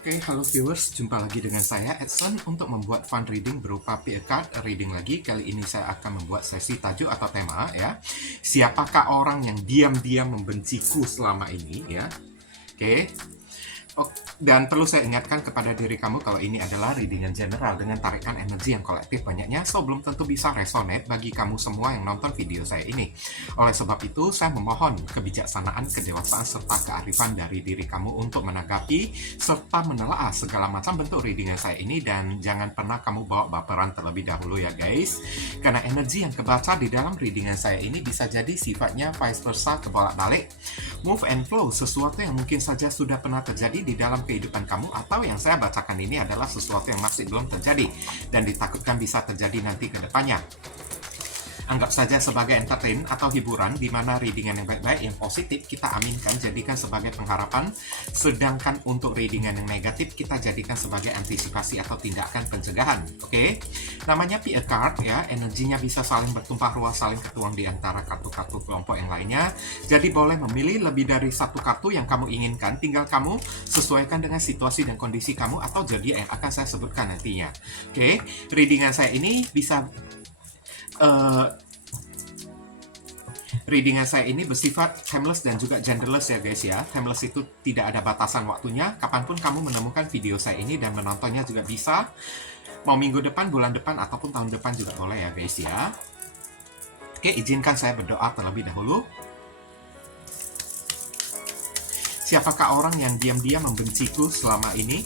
Oke, halo viewers, jumpa lagi dengan saya Edson untuk membuat fun reading berupa PA card reading lagi. Kali ini saya akan membuat sesi tajuk atau tema ya. Siapakah orang yang diam-diam membenciku selama ini ya? Oke. Dan perlu saya ingatkan kepada diri kamu kalau ini adalah readingan general dengan tarikan energi yang kolektif banyaknya, so belum tentu bisa resonate bagi kamu semua yang nonton video saya ini. Oleh sebab itu, saya memohon kebijaksanaan, kedewasaan, serta kearifan dari diri kamu untuk menanggapi serta menelaah segala macam bentuk readingan saya ini, dan jangan pernah kamu bawa baperan terlebih dahulu ya guys. Karena energi yang kebaca di dalam readingan saya ini bisa jadi sifatnya vice versa, kebolak-balik, move and flow, sesuatu yang mungkin saja sudah pernah terjadi di dalam kehidupan kamu, atau yang saya bacakan ini adalah sesuatu yang masih belum terjadi dan ditakutkan bisa terjadi nanti ke depannya. Anggap saja sebagai entertain atau hiburan, di mana readingan yang baik-baik, yang positif, kita aminkan, jadikan sebagai pengharapan. Sedangkan untuk readingan yang negatif, kita jadikan sebagai antisipasi atau tindakan pencegahan. Oke? Namanya PA card ya, energinya bisa saling bertumpah ruah, saling ketuang di antara kartu-kartu kelompok yang lainnya. Jadi boleh memilih lebih dari satu kartu yang kamu inginkan, tinggal kamu sesuaikan dengan situasi dan kondisi kamu atau zodiak yang akan saya sebutkan nantinya. Oke? Readingan saya ini bisa readingan saya ini bersifat timeless dan juga genderless ya guys ya. Timeless itu tidak ada batasan waktunya, kapanpun kamu menemukan video saya ini dan menontonnya juga bisa. Mau minggu depan, bulan depan, ataupun tahun depan juga boleh ya guys ya. Oke, izinkan saya berdoa terlebih dahulu. Siapakah orang yang diam-diam membenciku selama ini?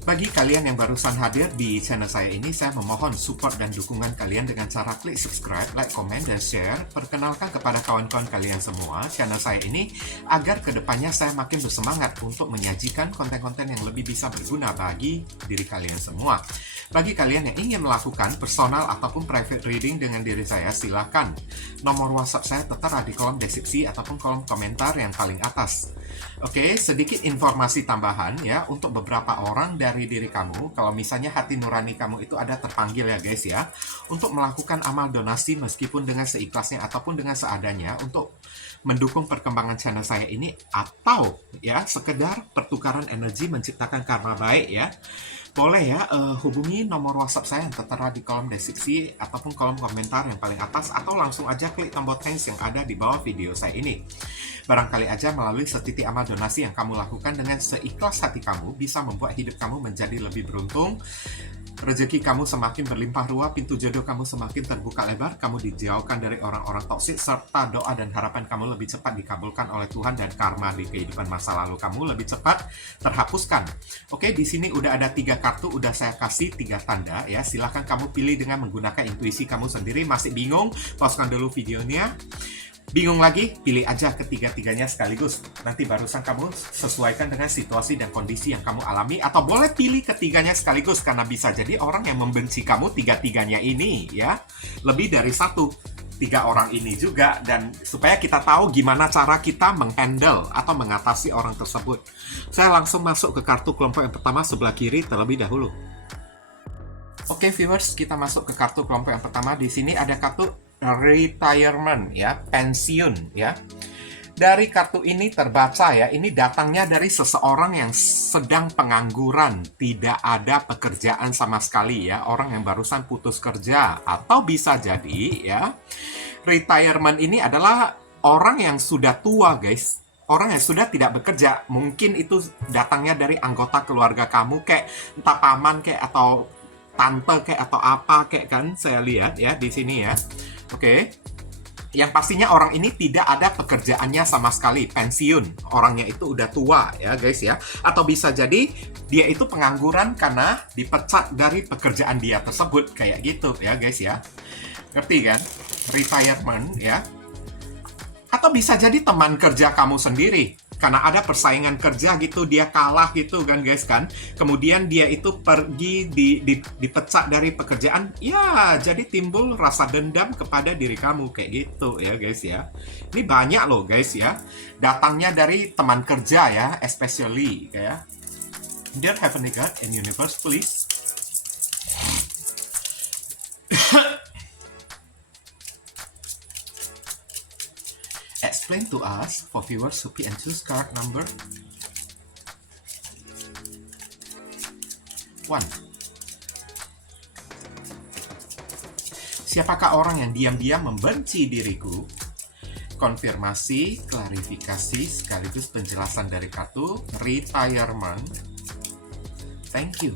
Bagi kalian yang barusan hadir di channel saya ini, saya memohon support dan dukungan kalian dengan cara klik subscribe, like, komen, dan share. Perkenalkan kepada kawan-kawan kalian semua channel saya ini, agar kedepannya saya makin bersemangat untuk menyajikan konten-konten yang lebih bisa berguna bagi diri kalian semua. Bagi kalian yang ingin melakukan personal ataupun private reading dengan diri saya, silahkan. Nomor WhatsApp saya tertera di kolom deskripsi ataupun kolom komentar yang paling atas. Oke, sedikit informasi tambahan ya untuk beberapa orang dari diri kamu. Kalau misalnya hati nurani kamu itu ada terpanggil ya guys ya, untuk melakukan amal donasi meskipun dengan seikhlasnya ataupun dengan seadanya untuk mendukung perkembangan channel saya ini, atau ya sekedar pertukaran energi menciptakan karma baik ya, boleh ya hubungi nomor WhatsApp saya yang tertera di kolom deskripsi ataupun kolom komentar yang paling atas, atau langsung aja klik tombol thanks yang ada di bawah video saya ini. Barangkali aja melalui setitik amal donasi yang kamu lakukan dengan seikhlas hati kamu bisa membuat hidup kamu menjadi lebih beruntung, rezeki kamu semakin berlimpah ruah, pintu jodoh kamu semakin terbuka lebar, kamu dijauhkan dari orang-orang toksik, serta doa dan harapan kamu lebih cepat dikabulkan oleh Tuhan, dan karma di kehidupan masa lalu kamu lebih cepat terhapuskan. Oke, di sini udah ada 3 kartu, udah saya kasih 3 tanda ya. Silahkan kamu pilih dengan menggunakan intuisi kamu sendiri. Masih bingung? Pauskan dulu videonya. Bingung lagi? Pilih aja ketiga-tiganya sekaligus. Nanti barusan kamu sesuaikan dengan situasi dan kondisi yang kamu alami. Atau boleh pilih ketiganya sekaligus, karena bisa jadi orang yang membenci kamu tiga-tiganya ini ya. Lebih dari satu. 3 orang ini juga. Dan supaya kita tahu gimana cara kita menghandle atau mengatasi orang tersebut. Saya langsung masuk ke kartu kelompok yang pertama sebelah kiri terlebih dahulu. Oke viewers, kita masuk ke kartu kelompok yang pertama. Di sini ada kartu retirement ya, pensiun ya. Dari kartu ini terbaca ya, ini datangnya dari seseorang yang sedang pengangguran, tidak ada pekerjaan sama sekali ya, orang yang barusan putus kerja, atau bisa jadi ya, retirement ini adalah orang yang sudah tua guys. Orang yang sudah tidak bekerja, mungkin itu datangnya dari anggota keluarga kamu, kayak entah paman kayak atau tante kayak atau apa kayak, kan saya lihat ya di sini ya. Oke. Yang pastinya orang ini tidak ada pekerjaannya sama sekali, pensiun. Orangnya itu udah tua ya guys ya. Atau bisa jadi dia itu pengangguran karena dipecat dari pekerjaan dia tersebut, kayak gitu ya guys ya. Ngerti kan? Retirement ya. Atau bisa jadi teman kerja kamu sendiri, karena ada persaingan kerja gitu, dia kalah gitu kan guys kan. Kemudian dia itu pergi dipecat dari pekerjaan, ya jadi timbul rasa dendam kepada diri kamu kayak gitu ya guys ya. Ini banyak loh guys ya, datangnya dari teman kerja ya, especially ya. Dear Heavenly God and Universe, please explain to us for viewers who pick and choose card number 1. Siapakah orang yang diam-diam membenci diriku? Konfirmasi, klarifikasi, sekaligus penjelasan dari kartu retirement. Thank you.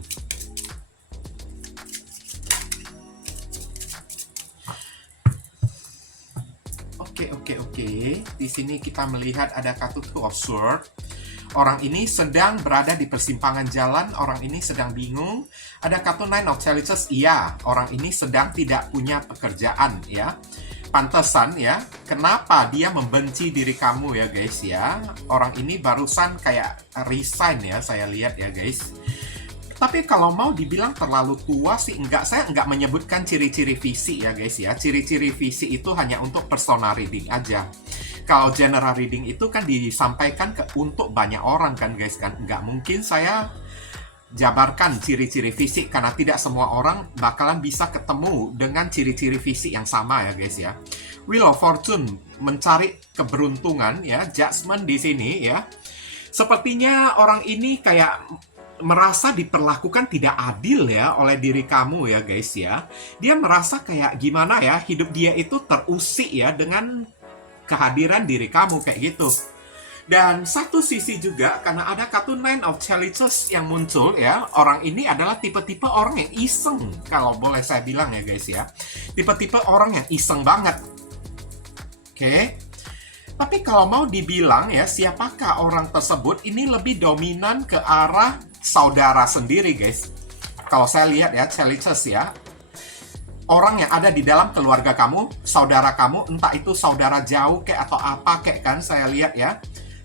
Oke. Di sini kita melihat ada kartu Two of Swords. Orang ini sedang berada di persimpangan jalan, orang ini sedang bingung. Ada kartu Nine of Chalices, iya, orang ini sedang tidak punya pekerjaan, ya. Pantesan, ya, kenapa dia membenci diri kamu, ya, guys, ya. Orang ini barusan kayak resign, ya, saya lihat, ya, guys. Tapi kalau mau dibilang terlalu tua sih, saya enggak menyebutkan ciri-ciri fisik, ya, guys, ya. Ciri-ciri fisik itu hanya untuk personal reading aja. Kalau general reading itu kan disampaikan untuk banyak orang kan, guys, kan. Nggak mungkin saya jabarkan ciri-ciri fisik karena tidak semua orang bakalan bisa ketemu dengan ciri-ciri fisik yang sama, ya, guys, ya. Wheel of Fortune mencari keberuntungan, ya. Judgment di sini, ya. Sepertinya orang ini kayak merasa diperlakukan tidak adil, ya, oleh diri kamu, ya, guys, ya. Dia merasa kayak gimana, ya, hidup dia itu terusik, ya, dengan kehadiran diri kamu kayak gitu. Dan satu sisi juga karena ada kartu Nine of Chalices yang muncul, ya, orang ini adalah tipe-tipe orang yang iseng, kalau boleh saya bilang, ya, guys, ya. Tipe-tipe orang yang iseng banget. Oke. Tapi kalau mau dibilang, ya, siapakah orang tersebut, ini lebih dominan ke arah saudara sendiri, guys. Kalau saya lihat, ya, Chalices, ya, orang yang ada di dalam keluarga kamu, saudara kamu, entah itu saudara jauh kayak atau apa kayak kan, saya lihat, ya.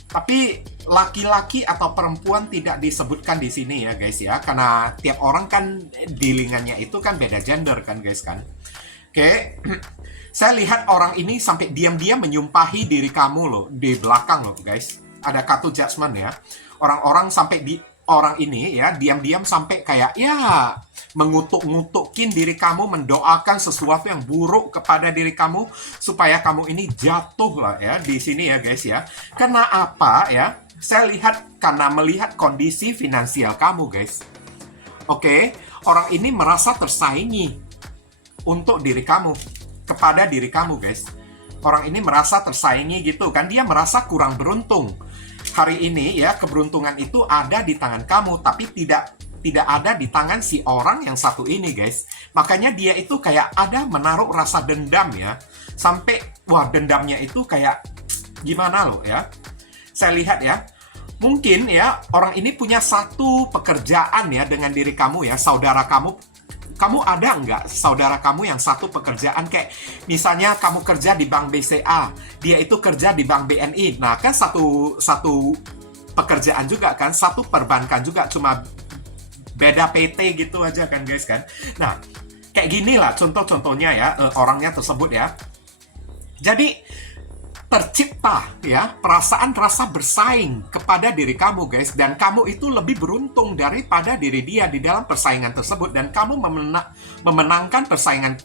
Tapi laki-laki atau perempuan tidak disebutkan di sini, ya, guys, ya. Karena tiap orang kan dealingannya itu kan beda gender kan, guys, kan. Oke. Saya lihat orang ini sampai diam-diam menyumpahi diri kamu loh, di belakang loh, guys. Ada kartu Judgment, ya. Orang-orang sampai orang ini, ya, diam-diam sampai kayak, ya, mengutuk-ngutukin diri kamu, mendoakan sesuatu yang buruk kepada diri kamu supaya kamu ini jatuh lah, ya, di sini, ya, guys, ya. Karena apa, ya? Saya lihat karena melihat kondisi finansial kamu, guys. Oke, orang ini merasa tersaingi untuk diri kamu, kepada diri kamu, guys. Orang ini merasa tersaingi gitu kan, dia merasa kurang beruntung. Hari ini, ya, keberuntungan itu ada di tangan kamu, tapi tidak ada di tangan si orang yang satu ini, guys. Makanya dia itu kayak ada menaruh rasa dendam, ya. Sampai, wah, dendamnya itu kayak gimana loh, ya. Saya lihat, ya. Mungkin, ya, orang ini punya satu pekerjaan, ya, dengan diri kamu, ya. Saudara kamu ada nggak saudara kamu yang satu pekerjaan kayak misalnya kamu kerja di Bank BCA, dia itu kerja di Bank BNI. Nah, kan satu pekerjaan juga kan, satu perbankan juga, cuma beda PT gitu aja kan, guys, kan. Nah, kayak gini lah contoh-contohnya, ya, orangnya tersebut, ya. Jadi tercipta, ya, perasaan rasa bersaing kepada diri kamu, guys, dan kamu itu lebih beruntung daripada diri dia di dalam persaingan tersebut, dan kamu memenangkan persaingan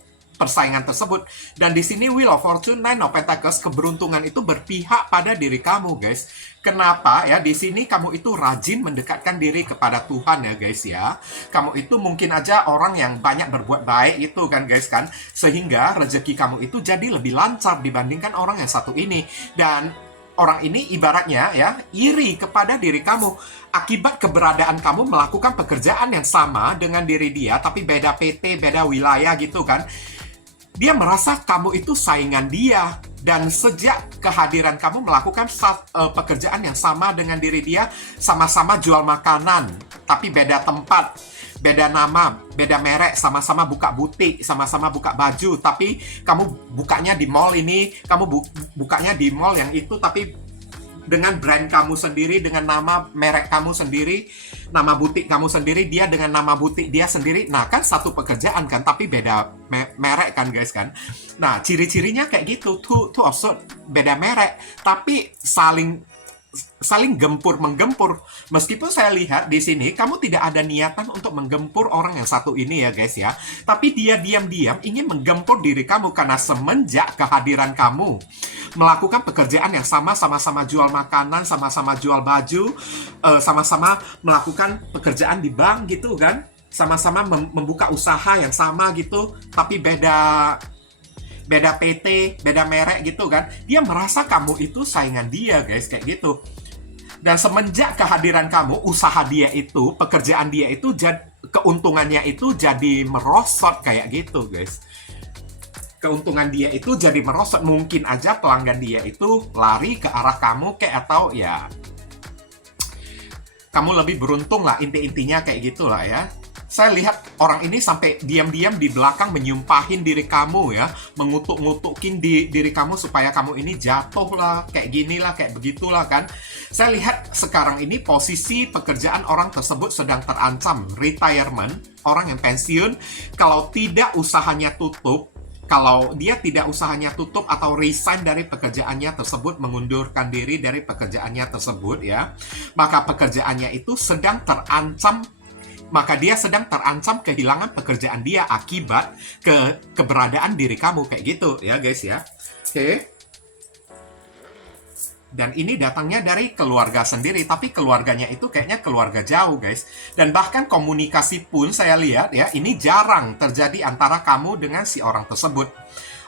tersebut. Dan di sini Wheel of Fortune, Nine of Pentacles, keberuntungan itu berpihak pada diri kamu, guys. Kenapa, ya? Di sini kamu itu rajin mendekatkan diri kepada Tuhan, ya, guys, ya. Kamu itu mungkin aja orang yang banyak berbuat baik itu kan, guys, kan. Sehingga rezeki kamu itu jadi lebih lancar dibandingkan orang yang satu ini. Dan orang ini ibaratnya, ya, iri kepada diri kamu akibat keberadaan kamu melakukan pekerjaan yang sama dengan diri dia, tapi beda PT, beda wilayah gitu kan. Dia merasa kamu itu saingan dia. Dan sejak kehadiran kamu melakukan pekerjaan yang sama dengan diri dia, sama-sama jual makanan, tapi beda tempat, beda nama, beda merek, sama-sama buka butik, sama-sama buka baju, tapi kamu bukanya di mall ini, kamu bukanya di mall yang itu, tapi dengan brand kamu sendiri, dengan nama merek kamu sendiri, nama butik kamu sendiri, dia dengan nama butik dia sendiri. Nah, kan satu pekerjaan kan, tapi beda merek kan, guys, kan. Nah, ciri-cirinya kayak gitu, two of swords, beda merek, tapi saling saling menggempur. Meskipun saya lihat di sini kamu tidak ada niatan untuk menggempur orang yang satu ini ya guys ya. Tapi dia diam-diam ingin menggempur diri kamu karena semenjak kehadiran kamu melakukan pekerjaan yang sama-sama jual makanan, sama-sama jual baju, sama-sama melakukan pekerjaan di bank gitu kan. Sama-sama membuka usaha yang sama gitu, tapi beda PT, beda merek gitu kan. Dia merasa kamu itu saingan dia guys, kayak gitu. Dan semenjak kehadiran kamu, usaha dia itu, pekerjaan dia itu, keuntungannya itu jadi merosot kayak gitu guys. Keuntungan dia itu jadi merosot. Mungkin aja pelanggan dia itu lari ke arah kamu kayak, atau ya kamu lebih beruntung lah, intinya kayak gitulah ya. Saya lihat orang ini sampai diam-diam di belakang menyumpahin diri kamu ya, mengutuk-ngutukin diri kamu supaya kamu ini jatuh lah, kayak gini lah, kayak begitulah kan. Saya lihat sekarang ini posisi pekerjaan orang tersebut sedang terancam retirement, orang yang pensiun. Kalau tidak usahanya tutup, kalau dia tidak usahanya tutup atau resign dari pekerjaannya tersebut, mengundurkan diri dari pekerjaannya tersebut ya, maka pekerjaannya itu sedang terancam. Maka dia sedang terancam kehilangan pekerjaan dia akibat keberadaan diri kamu kayak gitu ya guys ya. Oke. Dan ini datangnya dari keluarga sendiri, tapi keluarganya itu kayaknya keluarga jauh guys. Dan bahkan komunikasi pun saya lihat ya, ini jarang terjadi antara kamu dengan si orang tersebut.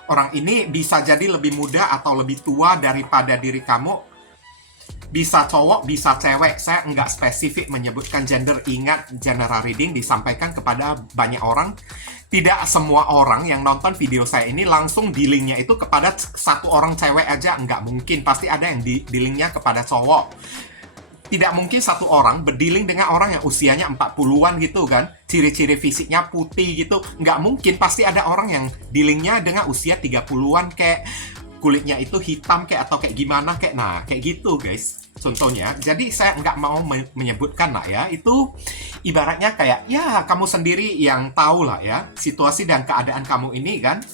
Orang ini bisa jadi lebih muda atau lebih tua daripada diri kamu. Bisa cowok, bisa cewek. Saya nggak spesifik menyebutkan gender. Ingat, general reading disampaikan kepada banyak orang. Tidak semua orang yang nonton video saya ini langsung dealingnya itu kepada satu orang cewek aja. Nggak mungkin. Pasti ada yang dealingnya kepada cowok. Tidak mungkin satu orang berdealing dengan orang yang usianya 40-an gitu kan. Ciri-ciri fisiknya putih gitu. Nggak mungkin. Pasti ada orang yang dealingnya dengan usia 30-an kayak kulitnya itu hitam kayak atau kayak gimana kayak, nah kayak gitu guys contohnya. Jadi saya nggak mau menyebutkan lah ya, itu ibaratnya kayak ya kamu sendiri yang tahu lah ya situasi dan keadaan kamu ini kan,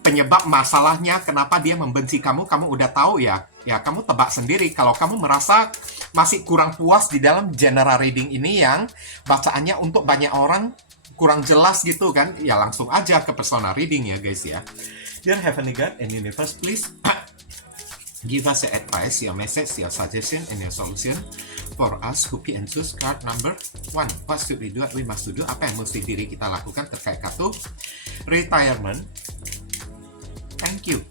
penyebab masalahnya kenapa dia membenci kamu udah tahu ya kamu tebak sendiri. Kalau kamu merasa masih kurang puas di dalam general reading ini yang bacaannya untuk banyak orang kurang jelas gitu kan, ya langsung aja ke personal reading ya guys ya. Dear Heavenly God and Universe, please give us your advice, your message, your suggestion, and your solution for us who pick and choose card number 1. What should we do? What we must do? Apa yang mesti diri kita lakukan terkait kartu retirement? Thank you.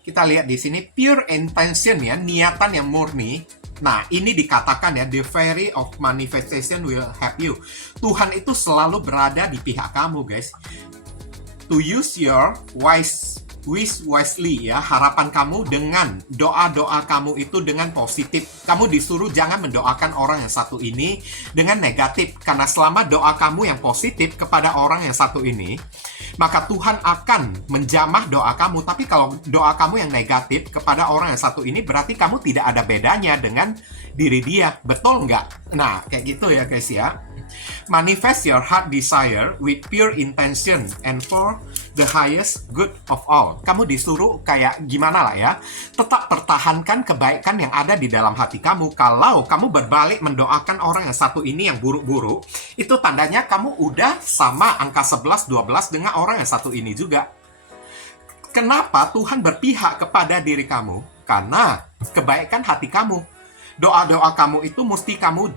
Kita lihat di sini pure intention ya, niatan yang murni. Nah, ini dikatakan ya, the fairy of manifestation will help you. Tuhan itu selalu berada di pihak kamu, guys. To use your wish wisely ya, harapan kamu dengan doa-doa kamu itu dengan positif. Kamu disuruh jangan mendoakan orang yang satu ini dengan negatif. Karena selama doa kamu yang positif kepada orang yang satu ini, maka Tuhan akan menjamah doa kamu. Tapi kalau doa kamu yang negatif kepada orang yang satu ini, berarti kamu tidak ada bedanya dengan diri dia. Betul nggak? Nah, kayak gitu ya guys ya. Manifest your heart desire with pure intention and for the highest good of all. Kamu disuruh kayak gimana lah ya, tetap pertahankan kebaikan yang ada di dalam hati kamu. Kalau kamu berbalik mendoakan orang yang satu ini yang buruk-buruk, itu tandanya kamu udah sama angka 11-12 dengan orang yang satu ini juga. Kenapa Tuhan berpihak kepada diri kamu? Karena kebaikan hati kamu. Doa-doa kamu itu mesti kamu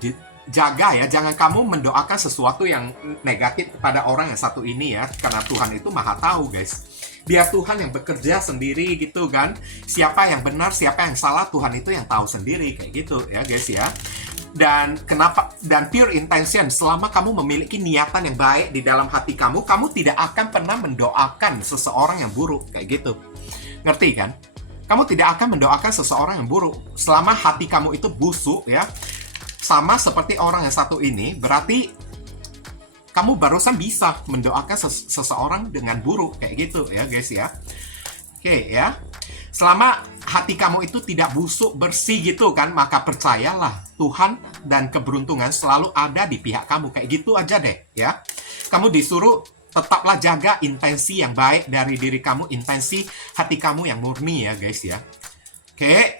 jaga ya, jangan kamu mendoakan sesuatu yang negatif kepada orang yang satu ini ya, karena Tuhan itu maha tahu guys. Biar Tuhan yang bekerja sendiri gitu kan, siapa yang benar, siapa yang salah, Tuhan itu yang tahu sendiri kayak gitu ya guys ya. Dan kenapa, dan pure intention, selama kamu memiliki niatan yang baik di dalam hati kamu, kamu tidak akan pernah mendoakan seseorang yang buruk kayak gitu. Ngerti kan? Kamu tidak akan mendoakan seseorang yang buruk selama hati kamu itu busuk ya. Sama seperti orang yang satu ini, berarti kamu barusan bisa mendoakan seseorang dengan buruk kayak gitu ya guys ya. Oke ya. Selama hati kamu itu tidak busuk, bersih gitu kan, maka percayalah Tuhan dan keberuntungan selalu ada di pihak kamu. Kayak gitu aja deh ya. Kamu disuruh tetaplah jaga intensi yang baik dari diri kamu, intensi hati kamu yang murni ya guys ya. Oke.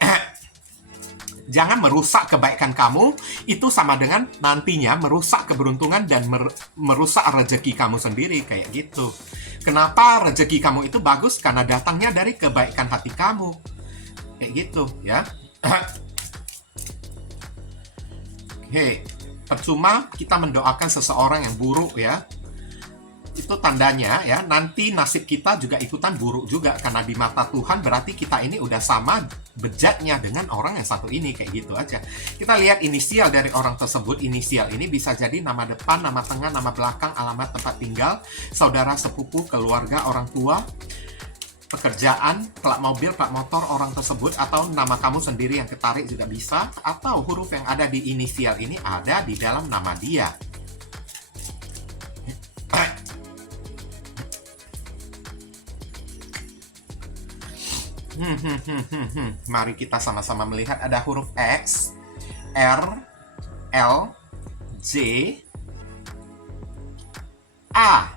Jangan merusak kebaikan kamu, itu sama dengan nantinya merusak keberuntungan dan merusak rezeki kamu sendiri, kayak gitu. Kenapa rezeki kamu itu bagus? Karena datangnya dari kebaikan hati kamu. Kayak gitu, ya. Oke, percuma kita mendoakan seseorang yang buruk, ya. Itu tandanya ya, nanti nasib kita juga ikutan buruk juga, karena di mata Tuhan berarti kita ini udah sama bejatnya dengan orang yang satu ini, kayak gitu aja. Kita lihat inisial dari orang tersebut. Inisial ini bisa jadi nama depan, nama tengah, nama belakang, alamat tempat tinggal, saudara sepupu, keluarga, orang tua, pekerjaan, plat mobil, plat motor orang tersebut, atau nama kamu sendiri yang ketarik juga bisa, atau huruf yang ada di inisial ini ada di dalam nama dia. Mari kita sama-sama melihat ada huruf X, R, L, J, A,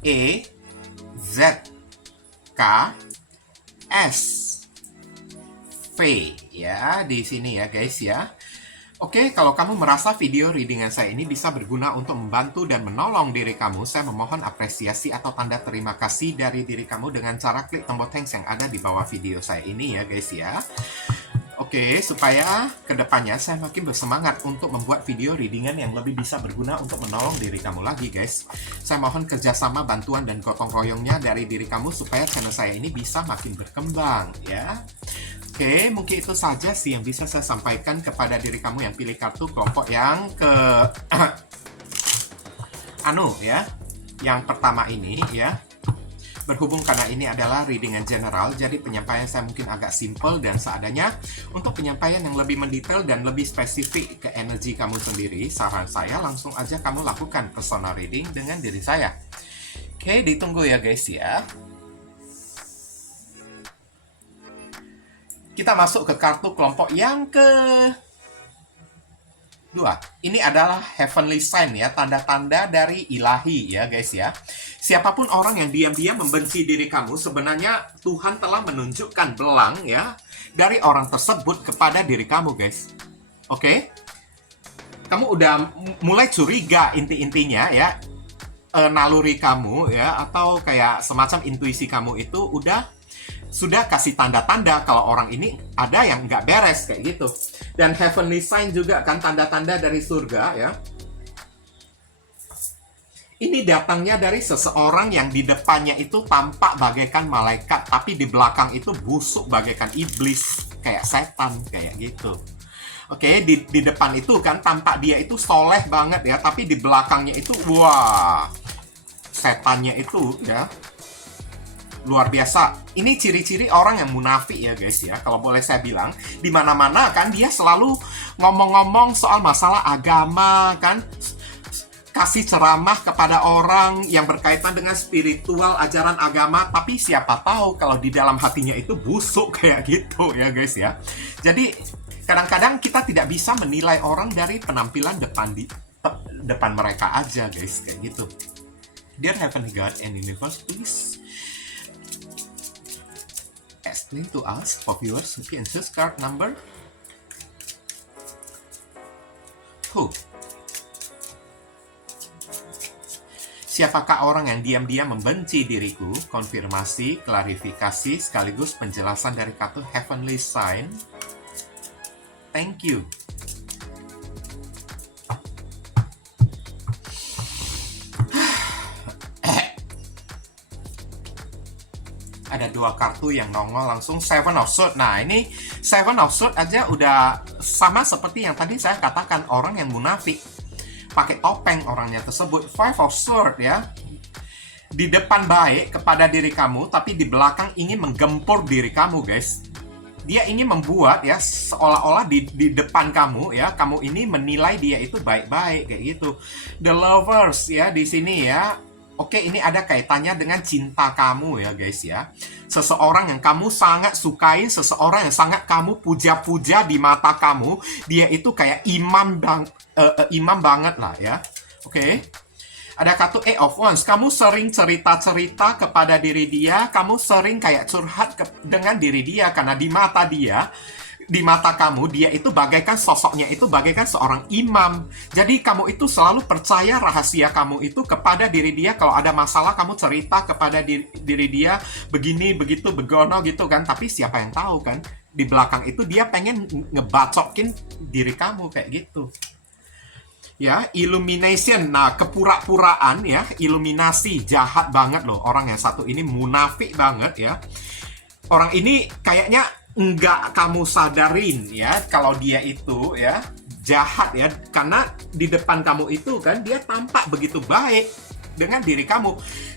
E, Z, K, S, V ya, di sini ya guys ya. Oke, kalau kamu merasa video readingan saya ini bisa berguna untuk membantu dan menolong diri kamu, saya memohon apresiasi atau tanda terima kasih dari diri kamu dengan cara klik tombol thanks yang ada di bawah video saya ini ya guys ya. Oke, supaya kedepannya saya makin bersemangat untuk membuat video readingan yang lebih bisa berguna untuk menolong diri kamu lagi guys. Saya mohon kerjasama, bantuan, dan gotong royongnya dari diri kamu supaya channel saya ini bisa makin berkembang ya. Oke, mungkin itu saja sih yang bisa saya sampaikan kepada diri kamu yang pilih kartu kelompok yang ke yang pertama ini ya. Berhubung karena ini adalah readingan general, jadi penyampaian saya mungkin agak simple dan seadanya. Untuk penyampaian yang lebih mendetail dan lebih spesifik ke energi kamu sendiri, saran saya langsung aja kamu lakukan personal reading dengan diri saya. Oke, ditunggu ya guys ya. Kita masuk ke kartu kelompok yang ke-2. Ini adalah heavenly sign ya, tanda-tanda dari ilahi ya guys ya. Siapapun orang yang diam-diam membenci diri kamu, sebenarnya Tuhan telah menunjukkan belang ya dari orang tersebut kepada diri kamu guys. Oke? Kamu udah mulai curiga inti-intinya ya, naluri kamu ya, atau kayak semacam intuisi kamu itu sudah kasih tanda-tanda kalau orang ini ada yang nggak beres kayak gitu. Dan heavenly sign juga kan tanda-tanda dari surga ya. Ini datangnya dari seseorang yang di depannya itu tampak bagaikan malaikat, tapi di belakang itu busuk bagaikan iblis, kayak setan kayak gitu. Oke, di depan itu kan tampak dia itu soleh banget ya, tapi di belakangnya itu wah, setannya itu ya luar biasa. Ini ciri-ciri orang yang munafik ya guys ya. Kalau boleh saya bilang, di mana-mana kan dia selalu ngomong-ngomong soal masalah agama kan, kasih ceramah kepada orang yang berkaitan dengan spiritual, ajaran agama, tapi siapa tahu kalau di dalam hatinya itu busuk kayak gitu ya guys ya. Jadi kadang-kadang kita tidak bisa menilai orang dari penampilan depan mereka aja guys, kayak gitu. Dear Heavenly God and Universe, please explain to us for viewers who can choose card number who. Siapakah orang yang diam-diam membenci diriku? Konfirmasi, klarifikasi, sekaligus penjelasan dari kartu Heavenly Sign. Thank you. Ada dua kartu yang nongol langsung, Seven of Swords. Nah, ini Seven of Swords aja udah sama seperti yang tadi saya katakan, orang yang munafik. Pakai topeng orangnya tersebut. Five of Swords ya. Di depan baik kepada diri kamu, tapi di belakang ingin menggempur diri kamu, guys. Dia ingin membuat ya seolah-olah di depan kamu ya, kamu ini menilai dia itu baik-baik kayak gitu. The Lovers ya di sini ya. Oke, ini ada kaitannya dengan cinta kamu ya guys ya. Seseorang yang kamu sangat sukai, seseorang yang sangat kamu puja-puja di mata kamu, dia itu kayak imam banget lah ya. Oke. Ada kartu Eight of Wands. Kamu sering cerita-cerita kepada diri dia, kamu sering kayak curhat dengan diri dia, karena di mata dia, di mata kamu, dia itu bagaikan sosoknya itu bagaikan seorang imam. Jadi kamu itu selalu percaya rahasia kamu itu kepada diri dia. Kalau ada masalah, kamu cerita kepada diri dia, begini, begitu, begono gitu kan. Tapi siapa yang tahu kan, di belakang itu dia pengen ngebacokin diri kamu kayak gitu. Ya, illumination. Nah, kepura-puraan ya, iluminasi, jahat banget loh. Orang yang satu ini munafik banget ya. Orang ini kayaknya nggak kamu sadarin ya, kalau dia itu ya jahat ya. Karena di depan kamu itu kan, dia tampak begitu baik dengan diri kamu.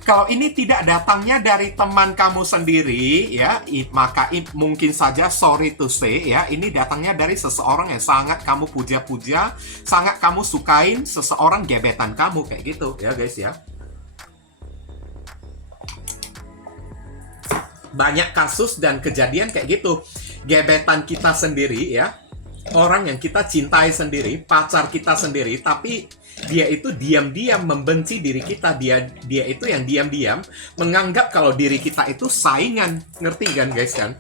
Kalau ini tidak datangnya dari teman kamu sendiri ya, maka mungkin saja sorry to say ya, ini datangnya dari seseorang yang sangat kamu puja-puja, sangat kamu sukain, seseorang gebetan kamu kayak gitu ya guys ya. Banyak kasus dan kejadian kayak gitu. Gebetan kita sendiri ya, orang yang kita cintai sendiri, pacar kita sendiri, tapi dia itu diam-diam membenci diri kita. Dia itu yang diam-diam menganggap kalau diri kita itu saingan. Ngerti kan guys kan?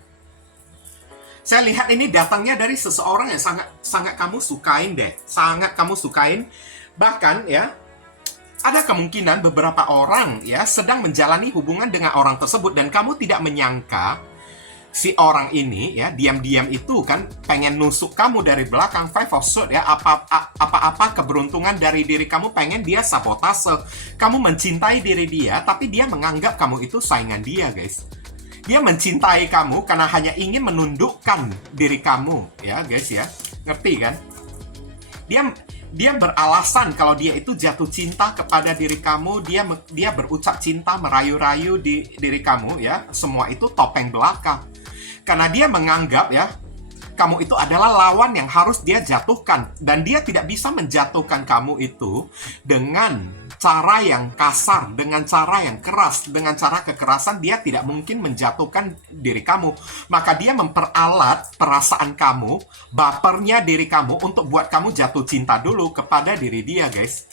Saya lihat ini datangnya dari seseorang yang sangat kamu sukain deh. Sangat kamu sukain. Bahkan ya, ada kemungkinan beberapa orang ya sedang menjalani hubungan dengan orang tersebut dan kamu tidak menyangka si orang ini ya diam-diam itu kan pengen nusuk kamu dari belakang. Five of Swords ya, apa-apa keberuntungan dari diri kamu pengen dia sabotase. Kamu mencintai diri dia, tapi dia menganggap kamu itu saingan dia guys. Dia mencintai kamu karena hanya ingin menundukkan diri kamu ya guys ya. Ngerti kan? Dia beralasan kalau dia itu jatuh cinta kepada diri kamu. Dia berucap cinta, merayu-rayu di diri kamu ya. Semua itu topeng belaka. Karena dia menganggap ya, kamu itu adalah lawan yang harus dia jatuhkan. Dan dia tidak bisa menjatuhkan kamu itu dengan cara yang kasar, dengan cara yang keras. Dengan cara kekerasan dia tidak mungkin menjatuhkan diri kamu. Maka dia memperalat perasaan kamu, bapernya diri kamu untuk buat kamu jatuh cinta dulu kepada diri dia guys.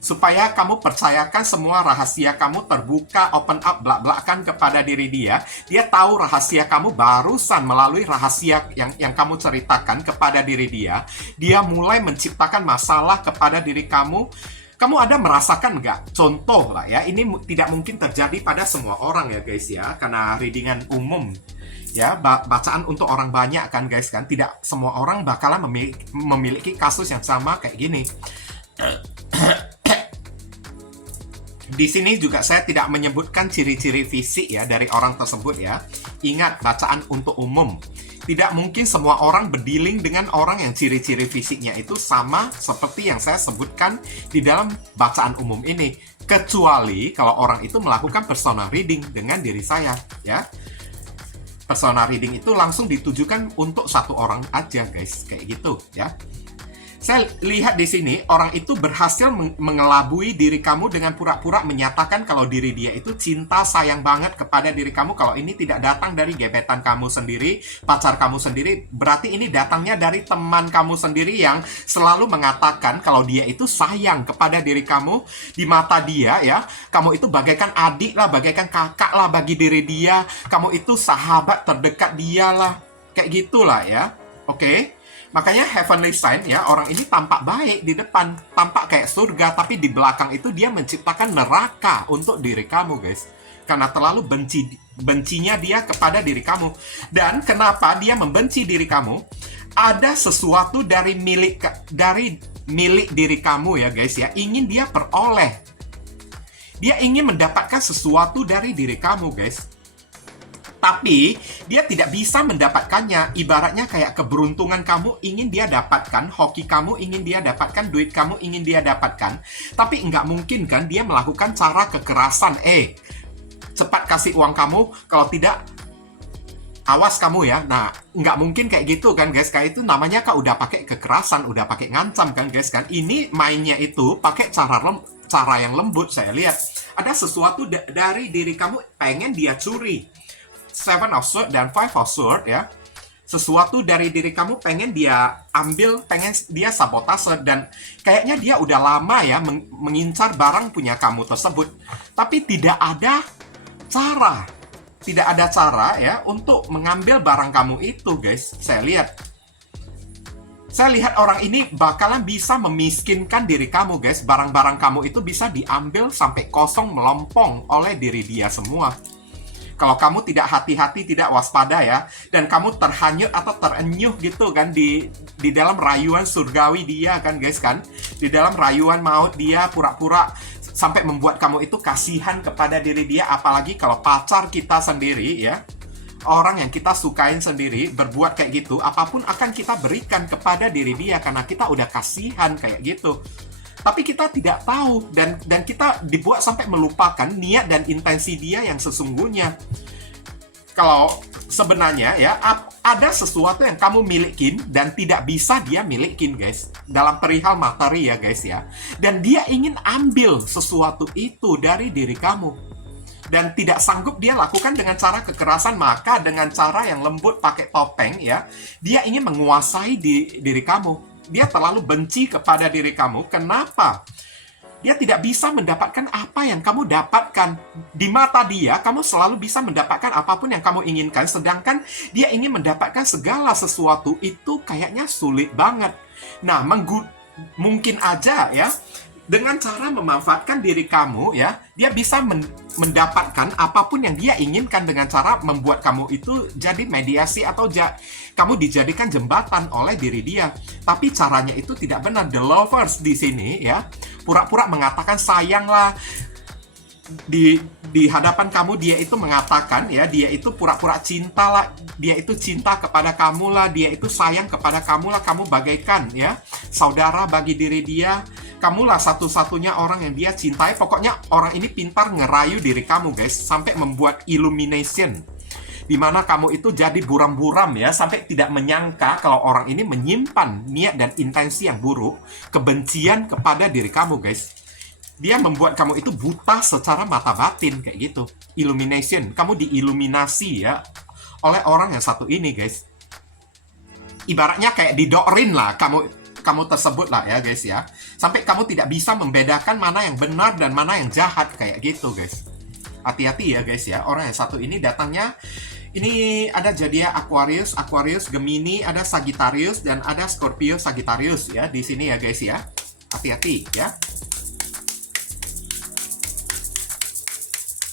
Supaya kamu percayakan semua rahasia kamu terbuka, open up, belak-belakan kepada diri dia. Dia tahu rahasia kamu barusan melalui rahasia yang kamu ceritakan kepada diri dia. Dia mulai menciptakan masalah kepada diri kamu. Kamu ada merasakan nggak? Contoh lah ya, ini tidak mungkin terjadi pada semua orang ya guys ya. Karena readingan umum ya, bacaan untuk orang banyak kan guys kan. Tidak semua orang bakalan memiliki kasus yang sama kayak gini. Di sini juga saya tidak menyebutkan ciri-ciri fisik ya dari orang tersebut ya. Ingat, bacaan untuk umum. Tidak mungkin semua orang berdealing dengan orang yang ciri-ciri fisiknya itu sama seperti yang saya sebutkan di dalam bacaan umum ini. Kecuali kalau orang itu melakukan personal reading dengan diri saya ya. Personal reading itu langsung ditujukan untuk satu orang aja guys, kayak gitu ya. Saya lihat di sini, orang itu berhasil mengelabui diri kamu dengan pura-pura menyatakan kalau diri dia itu cinta, sayang banget kepada diri kamu. Kalau ini tidak datang dari gebetan kamu sendiri, pacar kamu sendiri, berarti ini datangnya dari teman kamu sendiri yang selalu mengatakan kalau dia itu sayang kepada diri kamu. Di mata dia ya, kamu itu bagaikan adik lah, bagaikan kakak lah bagi diri dia. Kamu itu sahabat terdekat dia lah. Kayak gitulah ya, oke? Makanya heavenly sign ya, orang ini tampak baik di depan, tampak kayak surga, tapi di belakang itu dia menciptakan neraka untuk diri kamu guys. Karena terlalu bencinya dia kepada diri kamu. Dan kenapa dia membenci diri kamu? Ada sesuatu dari milik diri kamu ya guys ya, ingin dia peroleh. Dia ingin mendapatkan sesuatu dari diri kamu guys. Tapi dia tidak bisa mendapatkannya. Ibaratnya kayak keberuntungan kamu ingin dia dapatkan, hoki kamu ingin dia dapatkan, duit kamu ingin dia dapatkan. Tapi nggak mungkin kan dia melakukan cara kekerasan. Cepat kasih uang kamu, kalau tidak awas kamu ya. Nah, nggak mungkin kayak gitu kan guys. Kayak itu namanya kan udah pakai kekerasan, udah pakai ngancam kan guys kan. Ini mainnya itu pakai cara yang lembut. Saya lihat ada sesuatu dari diri kamu pengen dia curi. Seven of Swords dan Five of Swords ya. sesuatu dari diri kamu pengen dia ambil, pengen dia sabotase, dan kayaknya dia udah lama ya mengincar barang punya kamu tersebut. Tapi tidak ada cara ya untuk mengambil barang kamu itu, guys. Saya lihat orang ini bakalan bisa memiskinkan diri kamu, guys. Barang-barang kamu itu bisa diambil sampai kosong, melompong oleh diri dia semua. Kalau kamu tidak hati-hati, tidak waspada ya, dan kamu terhanyut atau terenyuh gitu kan di dalam rayuan surgawi dia kan, guys kan, di dalam rayuan maut dia, pura-pura sampai membuat kamu itu kasihan kepada diri dia. Apalagi kalau pacar kita sendiri ya, orang yang kita sukain sendiri berbuat kayak gitu, apapun akan kita berikan kepada diri dia karena kita udah kasihan kayak gitu. Tapi kita tidak tahu, dan kita dibuat sampai melupakan niat dan intensi dia yang sesungguhnya. Kalau sebenarnya ya ada sesuatu yang kamu milikin dan tidak bisa dia milikin, guys, dalam perihal materi ya, guys ya. Dan dia ingin ambil sesuatu itu dari diri kamu, dan tidak sanggup dia lakukan dengan cara kekerasan, maka dengan cara yang lembut pakai topeng ya, dia ingin menguasai diri kamu. Dia terlalu benci kepada diri kamu. Kenapa? Dia tidak bisa mendapatkan apa yang kamu dapatkan. Di mata dia, kamu selalu bisa mendapatkan apapun yang kamu inginkan, sedangkan dia ingin mendapatkan segala sesuatu itu kayaknya sulit banget. Nah, mungkin aja ya, dengan cara memanfaatkan diri kamu ya, dia bisa mendapatkan apapun yang dia inginkan dengan cara membuat kamu itu jadi mediasi atau kamu dijadikan jembatan oleh diri dia. Tapi caranya itu tidak benar. The lovers di sini ya, pura-pura mengatakan sayang lah. Di hadapan kamu dia itu mengatakan ya, dia itu pura-pura cinta lah, dia itu cinta kepada kamu lah, dia itu sayang kepada kamu lah, kamu bagaikan ya saudara bagi diri dia, kamulah satu-satunya orang yang dia cintai. Pokoknya orang ini pintar ngerayu diri kamu, guys, sampai membuat illumination di mana kamu itu jadi buram-buram ya, sampai tidak menyangka kalau orang ini menyimpan niat dan intensi yang buruk, kebencian kepada diri kamu, guys. Dia membuat kamu itu buta secara mata batin kayak gitu. Illumination, kamu diiluminasi ya oleh orang yang satu ini, guys. Ibaratnya kayak didokrin lah kamu tersebut lah ya, guys ya. Sampai kamu tidak bisa membedakan mana yang benar dan mana yang jahat kayak gitu, guys. Hati-hati ya, guys ya. Orang yang satu ini datangnya, ini ada zodiak Aquarius, Gemini, ada Sagittarius, dan ada Scorpio Sagittarius ya di sini ya, guys ya. Hati-hati ya.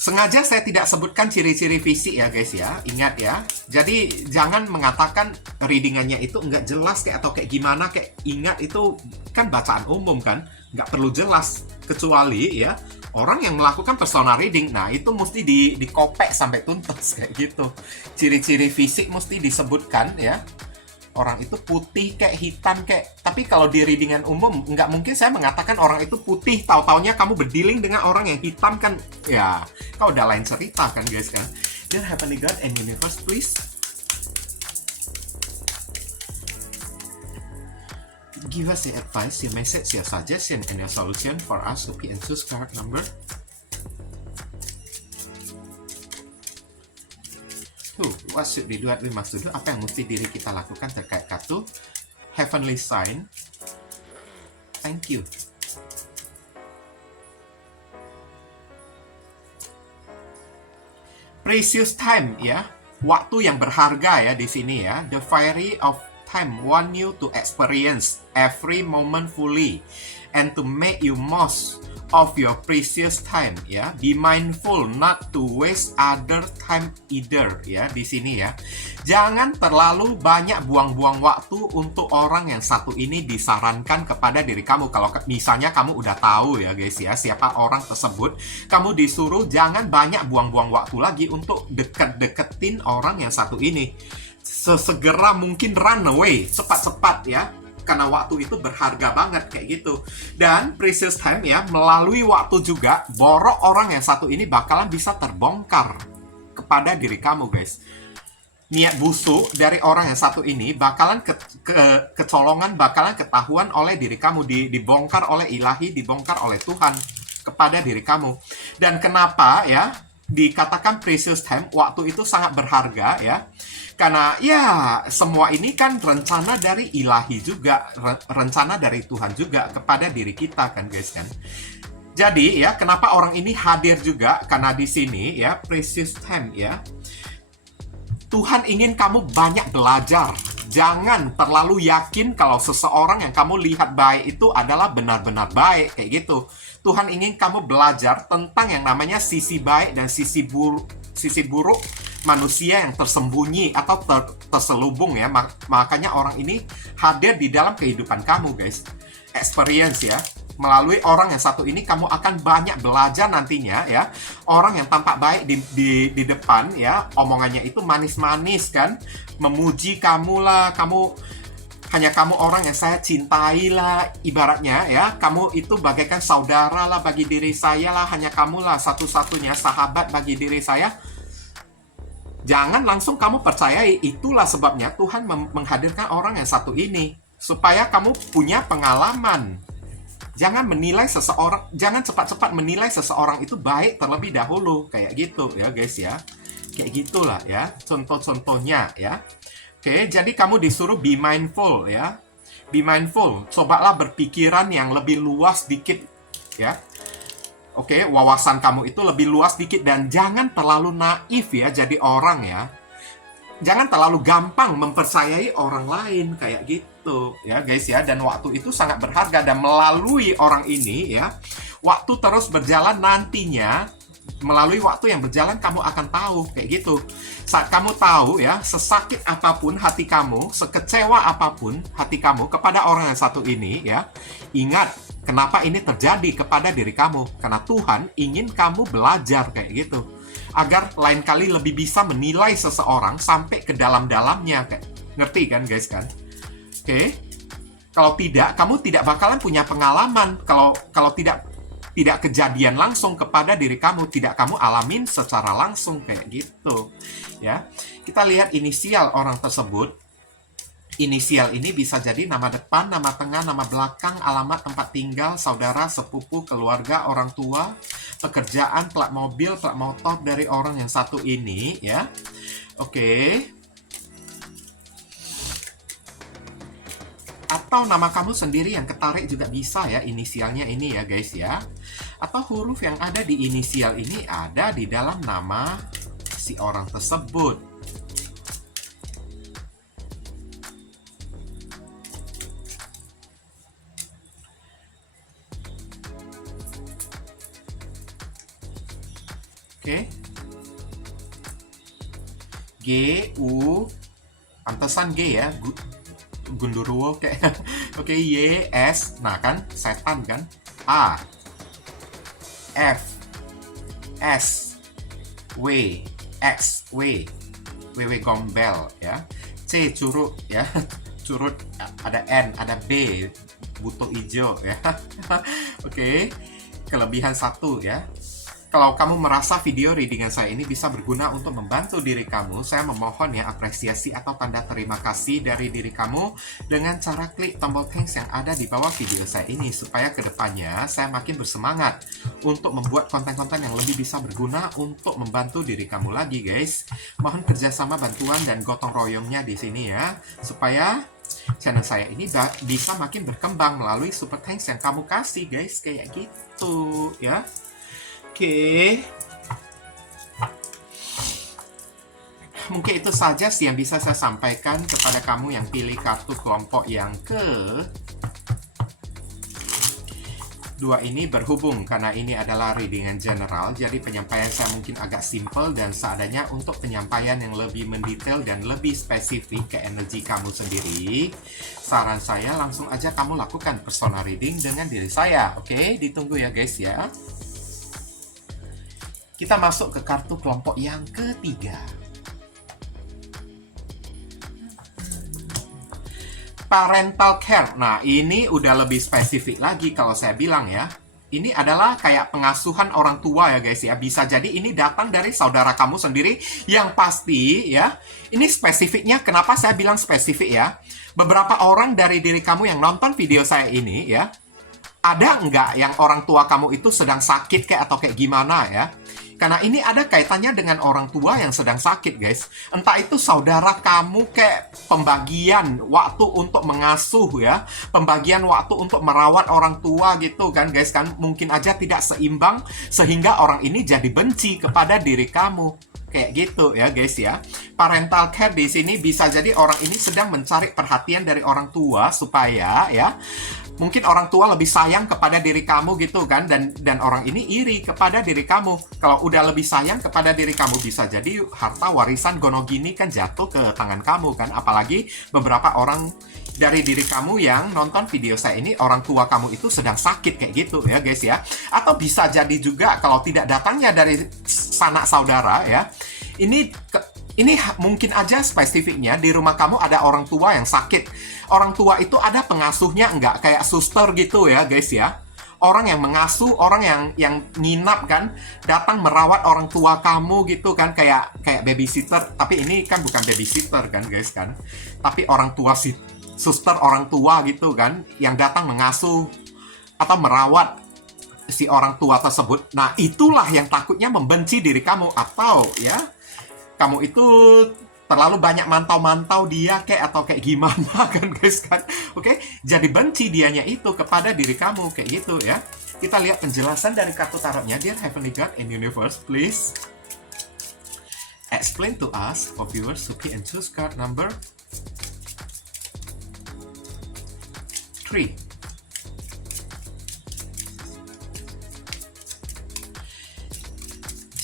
Sengaja saya tidak sebutkan ciri-ciri fisik ya, guys ya. Ingat ya. Jadi jangan mengatakan readingannya itu nggak jelas kayak atau kayak gimana. Kayak ingat itu kan bacaan umum kan. Nggak perlu jelas. Kecuali ya orang yang melakukan personal reading. Nah itu mesti dikopek sampai tuntas kayak gitu. Ciri-ciri fisik mesti disebutkan ya. Orang itu putih kayak hitam kayak, tapi kalau di readingan umum nggak mungkin saya mengatakan orang itu putih, tahu-taunya kamu berdealing dengan orang yang hitam kan ya, kau udah lain cerita kan, guys kan. Dear Heavenly God and Universe, please give us the advice, your message, your suggestion, and your solution for us to be and choose card number. What should we do? We must do. Apa yang mesti diri kita lakukan terkait kartu Heavenly Sign? Thank you. Precious time ya, waktu yang berharga ya di sini ya. The Fairy of Time want you to experience every moment fully and to make you most of your precious time ya. Be mindful not to waste other time either ya di sini ya. Jangan terlalu banyak buang-buang waktu untuk orang yang satu ini. Disarankan kepada diri kamu. Kalau misalnya kamu udah tahu ya, guys ya, siapa orang tersebut, kamu disuruh jangan banyak buang-buang waktu lagi untuk deket-deketin orang yang satu ini. Sesegera mungkin run away, cepat-cepat ya. Karena waktu itu berharga banget kayak gitu. Dan precious time ya, melalui waktu juga borok orang yang satu ini bakalan bisa terbongkar kepada diri kamu, guys. Niat busuk dari orang yang satu ini bakalan kecolongan, bakalan ketahuan oleh diri kamu, dibongkar oleh ilahi, dibongkar oleh Tuhan kepada diri kamu. Dan kenapa ya dikatakan precious time, waktu itu sangat berharga ya. Karena ya semua ini kan rencana dari ilahi juga, rencana dari Tuhan juga kepada diri kita kan guys kan. Jadi ya, kenapa orang ini hadir juga? Karena di sini ya, precious time ya. Tuhan ingin kamu banyak belajar. Jangan terlalu yakin kalau seseorang yang kamu lihat baik itu adalah benar-benar baik, kayak gitu. Tuhan ingin kamu belajar tentang yang namanya sisi baik dan sisi buruk manusia yang tersembunyi atau terselubung ya. Makanya orang ini hadir di dalam kehidupan kamu guys. Experience ya. Melalui orang yang satu ini kamu akan banyak belajar nantinya ya. Orang yang tampak baik di depan ya, omongannya itu manis-manis kan, memuji kamu lah, hanya kamu orang yang saya cintai lah, ibaratnya ya, kamu itu bagaikan saudara lah bagi diri saya lah, hanya kamu lah satu-satunya sahabat bagi diri saya. Jangan langsung kamu percayai. Itulah sebabnya Tuhan menghadirkan orang yang satu ini supaya kamu punya pengalaman. Jangan menilai seseorang, jangan cepat-cepat menilai seseorang itu baik terlebih dahulu, kayak gitu ya guys ya. Kayak gitulah ya, contoh-contohnya ya. Oke, jadi kamu disuruh be mindful ya. Be mindful, cobalah berpikiran yang lebih luas dikit ya. Oke, wawasan kamu itu lebih luas dikit dan jangan terlalu naif ya jadi orang ya. Jangan terlalu gampang mempercayai orang lain kayak gitu ya guys ya. Dan waktu itu sangat berharga, dan melalui orang ini ya, waktu terus berjalan nantinya, melalui waktu yang berjalan kamu akan tahu kayak gitu. Saat kamu tahu ya, sesakit apapun hati kamu, sekecewa apapun hati kamu kepada orang yang satu ini ya, ingat kenapa ini terjadi kepada diri kamu. Karena Tuhan ingin kamu belajar kayak gitu, agar lain kali lebih bisa menilai seseorang sampai ke dalam-dalamnya. Ngerti kan guys kan? Oke. Kalau tidak, kamu tidak bakalan punya pengalaman. Kalau tidak kejadian langsung kepada diri kamu, tidak kamu alamin secara langsung kayak gitu. Ya. Kita lihat inisial orang tersebut. Inisial ini bisa jadi nama depan, nama tengah, nama belakang, alamat tempat tinggal, saudara, sepupu, keluarga, orang tua, pekerjaan, plat mobil, plat motor dari orang yang satu ini ya. Oke. Atau nama kamu sendiri yang ketarik juga bisa ya, inisialnya ini ya guys ya. Atau huruf yang ada di inisial ini ada di dalam nama si orang tersebut. Oke. G, U, pantesan G ya, Gundurwo kayak. Oke, Y, S, nah kan, setan kan. A, F, S, W, X, W gombel ya. C, curut ya. Curut, ada N, ada B, butuh hijau ya. Oke, kelebihan 1 ya. Kalau kamu merasa video readingan saya ini bisa berguna untuk membantu diri kamu, saya memohon ya apresiasi atau tanda terima kasih dari diri kamu dengan cara klik tombol thanks yang ada di bawah video saya ini, supaya kedepannya saya makin bersemangat untuk membuat konten-konten yang lebih bisa berguna untuk membantu diri kamu lagi guys. Mohon kerjasama, bantuan, dan gotong royongnya di sini ya, supaya channel saya ini bisa makin berkembang melalui super thanks yang kamu kasih guys, kayak gitu ya. Oke. Mungkin itu saja sih yang bisa saya sampaikan kepada kamu yang pilih kartu kelompok yang dua ini berhubung, karena ini adalah readingan general, jadi penyampaian saya mungkin agak simple dan seadanya untuk penyampaian yang lebih mendetail dan lebih spesifik ke energi kamu sendiri. Saran saya langsung aja kamu lakukan personal reading dengan diri saya. Oke, ditunggu ya guys ya. Kita masuk ke kartu kelompok yang ketiga. Parental care. Nah, ini udah lebih spesifik lagi kalau saya bilang ya. Ini adalah kayak pengasuhan orang tua ya guys ya. Bisa jadi ini datang dari saudara kamu sendiri yang pasti ya. Ini spesifiknya, kenapa saya bilang spesifik ya. Beberapa orang dari diri kamu yang nonton video saya ini ya. Ada nggak yang orang tua kamu itu sedang sakit kayak atau kayak gimana ya. Karena ini ada kaitannya dengan orang tua yang sedang sakit, guys. Entah itu saudara kamu kayak pembagian waktu untuk mengasuh ya, pembagian waktu untuk merawat orang tua gitu kan, guys kan. Mungkin aja tidak seimbang sehingga orang ini jadi benci kepada diri kamu. Kayak gitu ya, guys ya. Parental care di sini bisa jadi orang ini sedang mencari perhatian dari orang tua supaya ya, mungkin orang tua lebih sayang kepada diri kamu gitu kan, dan orang ini iri kepada diri kamu. Kalau udah lebih sayang kepada diri kamu, bisa jadi harta warisan gonogini kan jatuh ke tangan kamu kan. Apalagi beberapa orang dari diri kamu yang nonton video saya ini, orang tua kamu itu sedang sakit kayak gitu ya, guys ya. Atau bisa jadi juga kalau tidak datangnya dari sanak saudara ya, ini mungkin aja spesifiknya di rumah kamu ada orang tua yang sakit. Orang tua itu ada pengasuhnya enggak, kayak suster gitu ya, guys ya. Orang yang mengasuh, orang yang nginap kan, datang merawat orang tua kamu gitu kan, kayak babysitter. Tapi ini kan bukan babysitter kan, guys kan. Tapi orang tua suster orang tua gitu kan, yang datang mengasuh atau merawat si orang tua tersebut. Nah, itulah yang takutnya membenci diri kamu, atau ya kamu itu terlalu banyak mantau-mantau dia atau kayak gimana kan, guys kan. Oke, jadi benci dianya itu kepada diri kamu kayak gitu ya. Kita lihat penjelasan dari kartu tarotnya. Dear Heavenly God and Universe, please explain to us for viewers who pick and choose card number 3.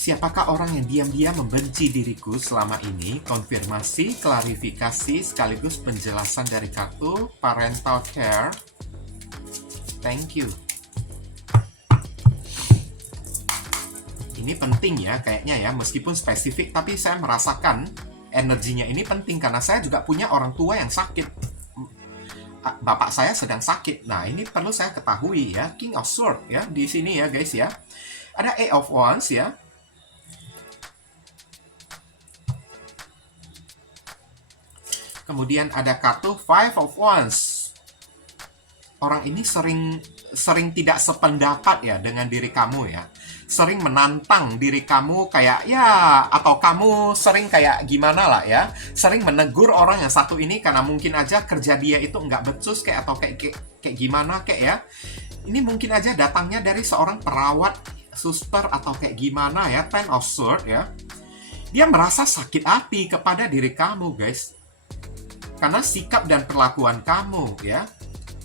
Siapakah orang yang diam-diam membenci diriku selama ini? Konfirmasi, klarifikasi, sekaligus penjelasan dari kartu Parental Care. Thank you. Ini penting ya kayaknya ya, meskipun spesifik, tapi saya merasakan energinya ini penting karena saya juga punya orang tua yang sakit. Bapak saya sedang sakit. Nah, ini perlu saya ketahui ya. King of Swords ya di sini ya, guys ya. Ada Eight of Wands ya. Kemudian ada kartu Five of Wands. Orang ini sering tidak sependapat ya dengan diri kamu ya. Sering menantang diri kamu kayak ya, atau kamu sering kayak gimana lah ya. Sering menegur orang yang satu ini karena mungkin aja kerja dia itu nggak becus kayak, atau kayak gimana kayak ya. Ini mungkin aja datangnya dari seorang perawat, suster, atau kayak gimana ya. Ten of Swords ya. Dia merasa sakit hati kepada diri kamu, guys. Karena sikap dan perlakuan kamu ya.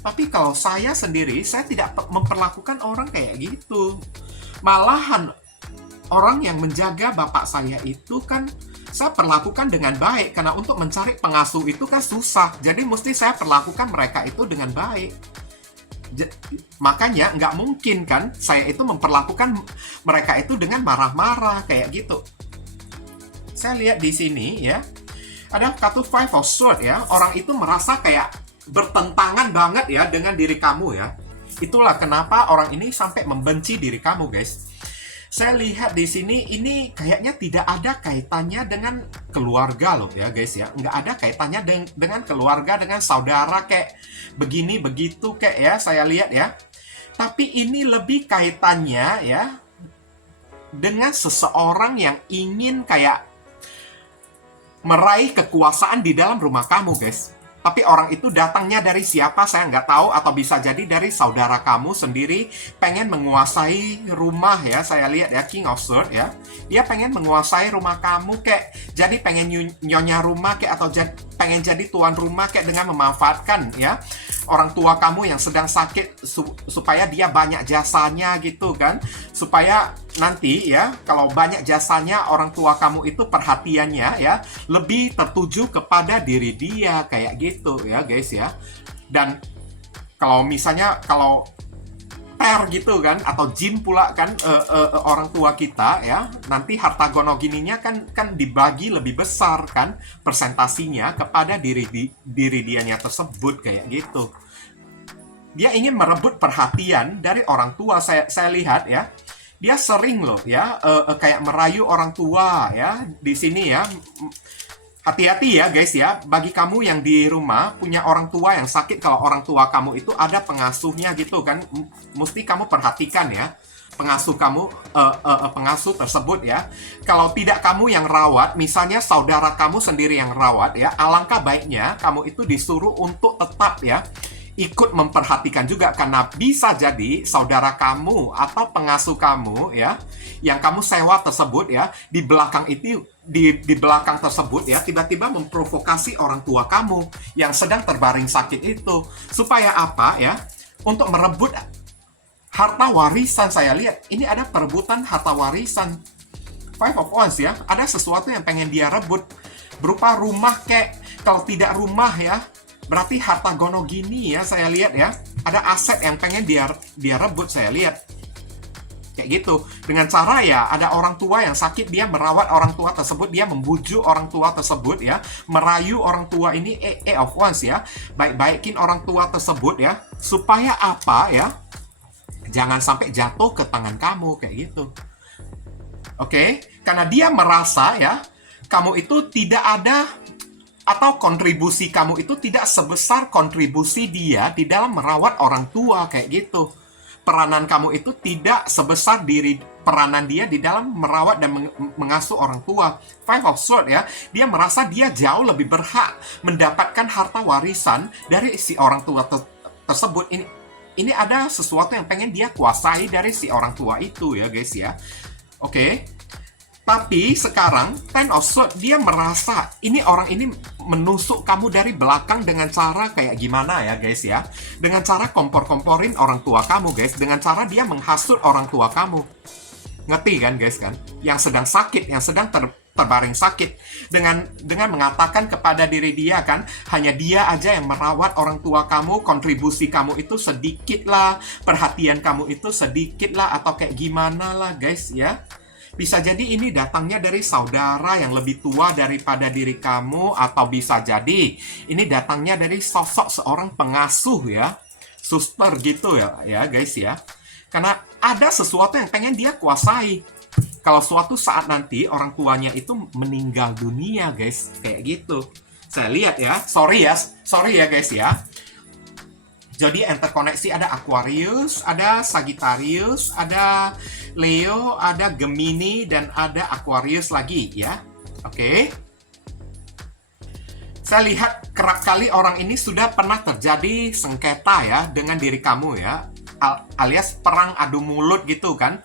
Tapi kalau saya sendiri, saya tidak memperlakukan orang kayak gitu. Malahan orang yang menjaga bapak saya itu kan saya perlakukan dengan baik. Karena untuk mencari pengasuh itu kan susah. Jadi mesti saya perlakukan mereka itu dengan baik. Makanya nggak mungkin kan saya itu memperlakukan mereka itu dengan marah-marah kayak gitu. Saya lihat di sini ya, ada kartu Five of Swords ya. Orang itu merasa kayak bertentangan banget ya dengan diri kamu ya. Itulah kenapa orang ini sampai membenci diri kamu, guys. Saya lihat di sini, ini kayaknya tidak ada kaitannya dengan keluarga loh ya, guys ya. Nggak ada kaitannya dengan keluarga, dengan saudara kayak begini, begitu kayak ya, saya lihat ya. Tapi ini lebih kaitannya ya dengan seseorang yang ingin kayak meraih kekuasaan di dalam rumah kamu, guys. Tapi orang itu datangnya dari siapa saya nggak tahu, atau bisa jadi dari saudara kamu sendiri pengen menguasai rumah ya. Saya lihat ya, King of Swords ya. Dia pengen menguasai rumah kamu kayak, jadi pengen nyonya rumah kayak, atau pengen jadi tuan rumah kayak dengan memanfaatkan ya orang tua kamu yang sedang sakit supaya dia banyak jasanya gitu kan. Supaya nanti ya, kalau banyak jasanya orang tua kamu itu perhatiannya ya lebih tertuju kepada diri dia kayak gitu ya, guys ya. Dan kalau misalnya kalau pair gitu kan, atau jin pula kan, orang tua kita ya, nanti harta gonogininya kan dibagi lebih besar kan persentasinya kepada diri dianya tersebut kayak gitu. Dia ingin merebut perhatian dari orang tua. Saya lihat ya, dia sering loh ya kayak merayu orang tua ya di sini ya. Hati-hati ya, guys ya, bagi kamu yang di rumah punya orang tua yang sakit. Kalau orang tua kamu itu ada pengasuhnya gitu kan, mesti kamu perhatikan ya. pengasuh kamu, pengasuh tersebut ya. Kalau tidak kamu yang rawat, misalnya saudara kamu sendiri yang rawat ya, alangkah baiknya kamu itu disuruh untuk tetap ya ikut memperhatikan juga, karena bisa jadi saudara kamu atau pengasuh kamu ya yang kamu sewa tersebut ya di belakang itu di belakang tersebut ya tiba-tiba memprovokasi orang tua kamu yang sedang terbaring sakit itu, supaya apa ya, untuk merebut harta warisan. Saya lihat ini ada perebutan harta warisan. Five of Wands ya, ada sesuatu yang pengen dia rebut berupa rumah kek. Kalau tidak rumah ya, berarti harta gono gini ya, saya lihat ya. Ada aset yang pengen dia rebut, saya lihat. Kayak gitu. Dengan cara ya, ada orang tua yang sakit, dia merawat orang tua tersebut, dia membujuk orang tua tersebut ya, merayu orang tua ini, of Wands ya, baik-baikin orang tua tersebut ya, supaya apa ya, jangan sampai jatuh ke tangan kamu, kayak gitu. Oke? Karena dia merasa ya, kamu itu tidak ada, atau kontribusi kamu itu tidak sebesar kontribusi dia di dalam merawat orang tua, kayak gitu. Peranan kamu itu tidak sebesar peranan dia di dalam merawat dan mengasuh orang tua. Five of Swords ya, dia merasa dia jauh lebih berhak mendapatkan harta warisan dari si orang tua tersebut. Ini ada sesuatu yang pengen dia kuasai dari si orang tua itu ya guys ya. Oke. Tapi sekarang Ten of Swords, dia merasa ini orang ini menusuk kamu dari belakang dengan cara kayak gimana ya guys ya. Dengan cara kompor-komporin orang tua kamu guys. Dengan cara dia menghasut orang tua kamu. Ngerti kan guys kan? Yang sedang sakit, yang sedang terbaring sakit, dengan mengatakan kepada diri dia kan, hanya dia aja yang merawat orang tua kamu, kontribusi kamu itu sedikit lah, perhatian kamu itu sedikit lah, atau kayak gimana lah guys ya. Bisa jadi ini datangnya dari saudara yang lebih tua daripada diri kamu, atau bisa jadi ini datangnya dari sosok seorang pengasuh ya, suster gitu ya guys ya. Karena ada sesuatu yang pengen dia kuasai. Kalau suatu saat nanti orang tuanya itu meninggal dunia guys, kayak gitu. Saya lihat ya, sorry ya guys ya. Jadi interkoneksi ada Aquarius, ada Sagittarius, ada Leo, ada Gemini, dan ada Aquarius lagi ya. Oke. Saya lihat kerap kali orang ini sudah pernah terjadi sengketa ya dengan diri kamu ya. Alias perang adu mulut gitu kan,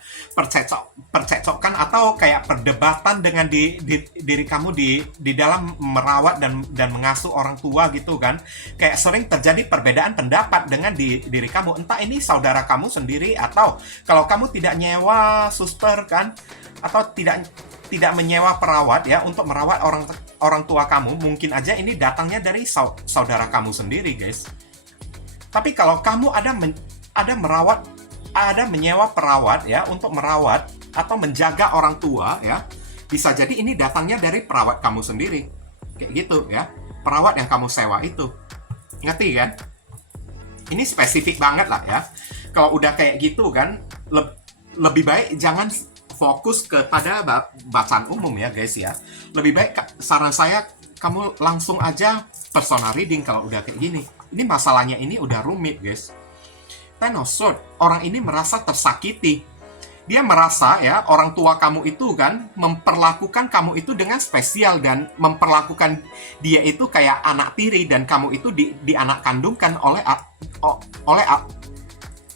percekcokan atau kayak perdebatan dengan diri kamu di dalam merawat dan mengasuh orang tua gitu kan. Kayak sering terjadi perbedaan pendapat dengan diri kamu, entah ini saudara kamu sendiri, atau kalau kamu tidak nyewa suster kan, atau tidak menyewa perawat ya untuk merawat orang tua kamu, mungkin aja ini datangnya dari saudara kamu sendiri guys. Tapi kalau kamu ada menyewa perawat ya untuk merawat atau menjaga orang tua ya, bisa jadi ini datangnya dari perawat kamu sendiri, kayak gitu ya, perawat yang kamu sewa itu. Ngerti kan? Ini spesifik banget lah ya. Kalau udah kayak gitu kan, lebih baik jangan fokus kepada bacaan umum ya guys ya. Lebih baik saran saya kamu langsung aja personal reading kalau udah kayak gini. Ini masalahnya ini udah rumit guys. Ten of Swords, orang ini merasa tersakiti. Dia merasa ya orang tua kamu itu kan memperlakukan kamu itu dengan spesial dan memperlakukan dia itu kayak anak tiri, dan kamu itu dianak kandungkan oleh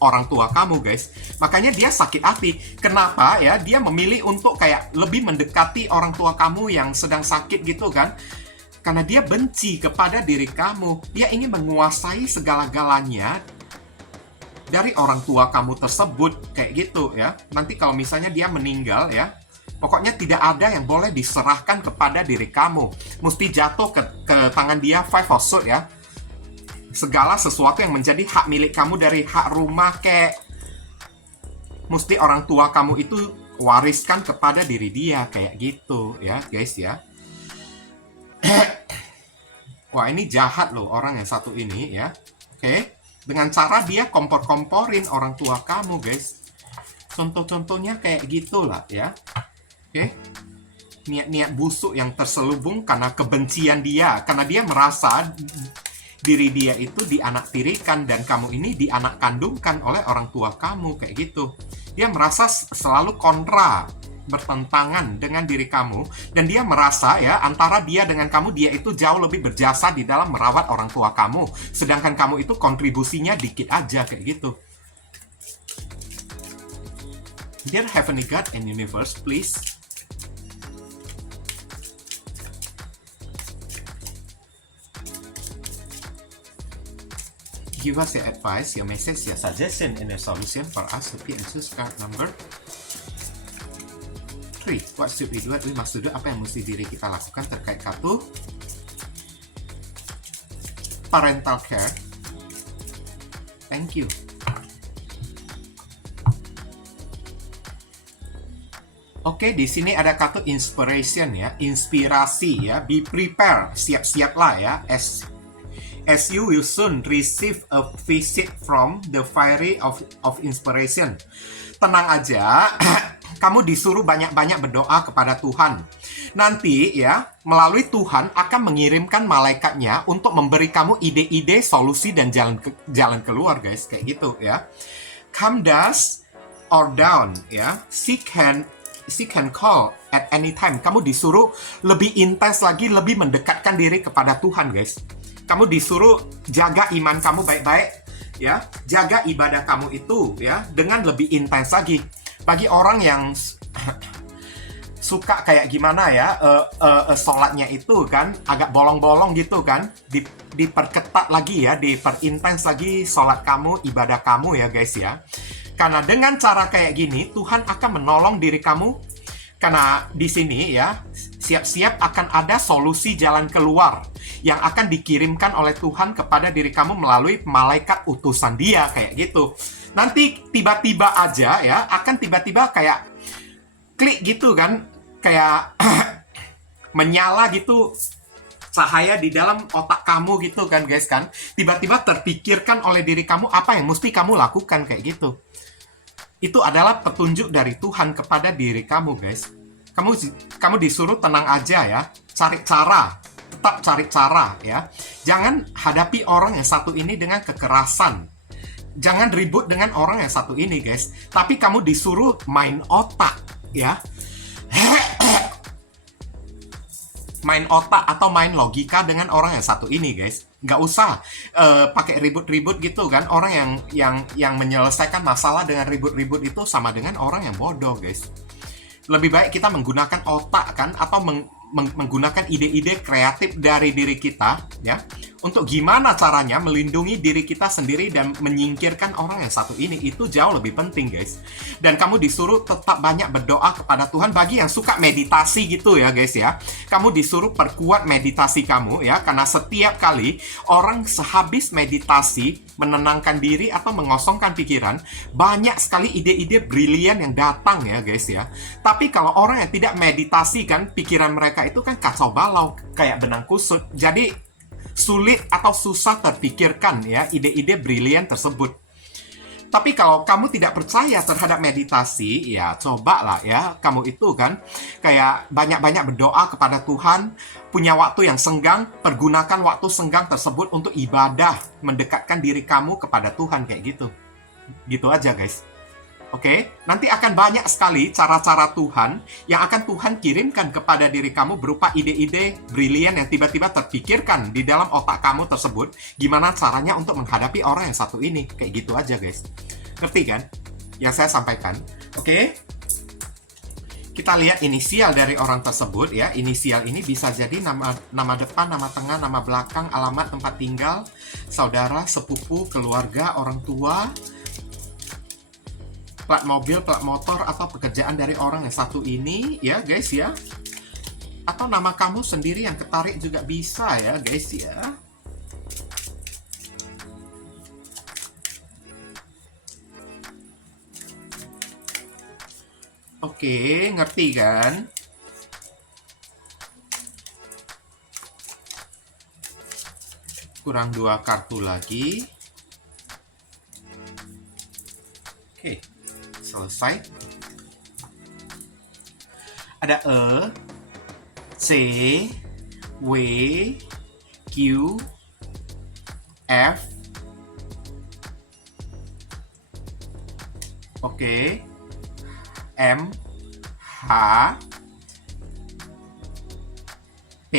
orang tua kamu guys. Makanya dia sakit hati. Kenapa ya? Dia memilih untuk kayak lebih mendekati orang tua kamu yang sedang sakit gitu kan. Karena dia benci kepada diri kamu. Dia ingin menguasai segala-galanya dari orang tua kamu tersebut, kayak gitu ya. Nanti kalau misalnya dia meninggal ya, pokoknya tidak ada yang boleh diserahkan kepada diri kamu. Mesti jatuh ke tangan dia. Five of Swords ya. Segala sesuatu yang menjadi hak milik kamu, dari hak rumah kayak, mesti orang tua kamu itu wariskan kepada diri dia, kayak gitu ya guys ya. Wah, ini jahat loh orang yang satu ini ya. Oke. Dengan cara dia kompor-komporin orang tua kamu guys. Contoh-contohnya kayak gitulah ya. Oke. Niat-niat busuk yang terselubung karena kebencian dia. Karena dia merasa diri dia itu dianaktirikan dan kamu ini dianak kandungkan oleh orang tua kamu, kayak gitu. Dia merasa selalu kontra, bertentangan dengan diri kamu, dan dia merasa ya antara dia dengan kamu, dia itu jauh lebih berjasa di dalam merawat orang tua kamu, sedangkan kamu itu kontribusinya dikit aja, kayak gitu. Dear Heavenly God and Universe, please give us your advice, your message, your suggestion, and your solution for us to pick and choose card number 3. What should we do? What we must do? Apa yang mesti diri kita lakukan terkait kartu parental care? Thank you. Oke, di sini ada kartu inspiration ya, inspirasi ya, be prepared, siap-siaplah ya, as you will soon receive a visit from the fiery of inspiration. Tenang aja, kamu disuruh banyak-banyak berdoa kepada Tuhan. Nanti ya, melalui Tuhan akan mengirimkan malaikatnya untuk memberi kamu ide-ide, solusi, dan jalan keluar, guys, kayak gitu ya. Come dusk or down ya, she can call at any time. Kamu disuruh lebih intens lagi, lebih mendekatkan diri kepada Tuhan, guys. Kamu disuruh jaga iman kamu baik-baik, ya. Jaga ibadah kamu itu, ya, dengan lebih intens lagi. Bagi orang yang suka kayak gimana ya, sholatnya itu kan agak bolong-bolong gitu kan, diperketat lagi ya, diperintens lagi sholat kamu, ibadah kamu ya, guys ya. Karena dengan cara kayak gini, Tuhan akan menolong diri kamu. Karena di sini ya, siap-siap akan ada solusi jalan keluar yang akan dikirimkan oleh Tuhan kepada diri kamu melalui malaikat utusan Dia, kayak gitu. Nanti tiba-tiba aja ya, akan tiba-tiba kayak klik gitu kan, kayak menyala gitu cahaya di dalam otak kamu gitu kan, guys kan. Tiba-tiba terpikirkan oleh diri kamu apa yang mesti kamu lakukan, kayak gitu. Itu adalah petunjuk dari Tuhan kepada diri kamu, guys. Kamu disuruh tenang aja ya, cari cara, tetap cari cara ya. Jangan hadapi orang yang satu ini dengan kekerasan. Jangan ribut dengan orang yang satu ini, guys. Tapi kamu disuruh main otak ya. Main otak atau main logika dengan orang yang satu ini, guys. Nggak usah pakai ribut-ribut gitu kan. Orang yang menyelesaikan masalah dengan ribut-ribut itu sama dengan orang yang bodoh, guys. Lebih baik kita menggunakan otak kan, atau menggunakan ide-ide kreatif dari diri kita ya, untuk gimana caranya melindungi diri kita sendiri dan menyingkirkan orang yang satu ini. Itu jauh lebih penting, guys. Dan kamu disuruh tetap banyak berdoa kepada Tuhan. Bagi yang suka meditasi gitu ya, guys ya, kamu disuruh perkuat meditasi kamu ya, karena setiap kali orang sehabis meditasi menenangkan diri atau mengosongkan pikiran, banyak sekali ide-ide brilian yang datang ya, guys ya. Tapi kalau orang yang tidak meditasi kan, pikiran mereka itu kan kacau balau kayak benang kusut. Jadi sulit atau susah terpikirkan ya ide-ide brilian tersebut. Tapi kalau kamu tidak percaya terhadap meditasi, ya cobalah ya, kamu itu kan kayak banyak-banyak berdoa kepada Tuhan, punya waktu yang senggang, pergunakan waktu senggang tersebut untuk ibadah, mendekatkan diri kamu kepada Tuhan, kayak gitu. Gitu aja, guys. Oke, nanti akan banyak sekali cara-cara Tuhan yang akan Tuhan kirimkan kepada diri kamu berupa ide-ide brilian yang tiba-tiba terpikirkan di dalam otak kamu tersebut. Gimana caranya untuk menghadapi orang yang satu ini. Kayak gitu aja, guys. Ngerti kan yang saya sampaikan? Oke. Kita lihat inisial dari orang tersebut ya. Inisial ini bisa jadi nama depan, nama tengah, nama belakang, alamat tempat tinggal, saudara, sepupu, keluarga, orang tua, plat mobil, plat motor, atau pekerjaan dari orang yang satu ini ya, guys ya. Atau nama kamu sendiri yang ketarik juga bisa ya, guys ya. Oke, ngerti kan? Kurang 2 kartu lagi. Oke, selesai. Ada E, C, W, Q, F. Oke. M, H, P,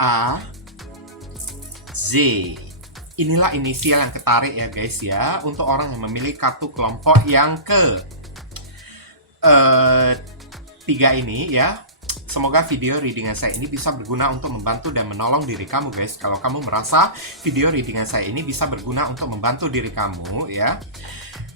A, Z. Inilah inisial yang ketarik ya guys ya, untuk orang yang memilih kartu kelompok yang tiga ini ya. Semoga video readingan saya ini bisa berguna untuk membantu dan menolong diri kamu guys. Kalau kamu merasa video readingan saya ini bisa berguna untuk membantu diri kamu ya,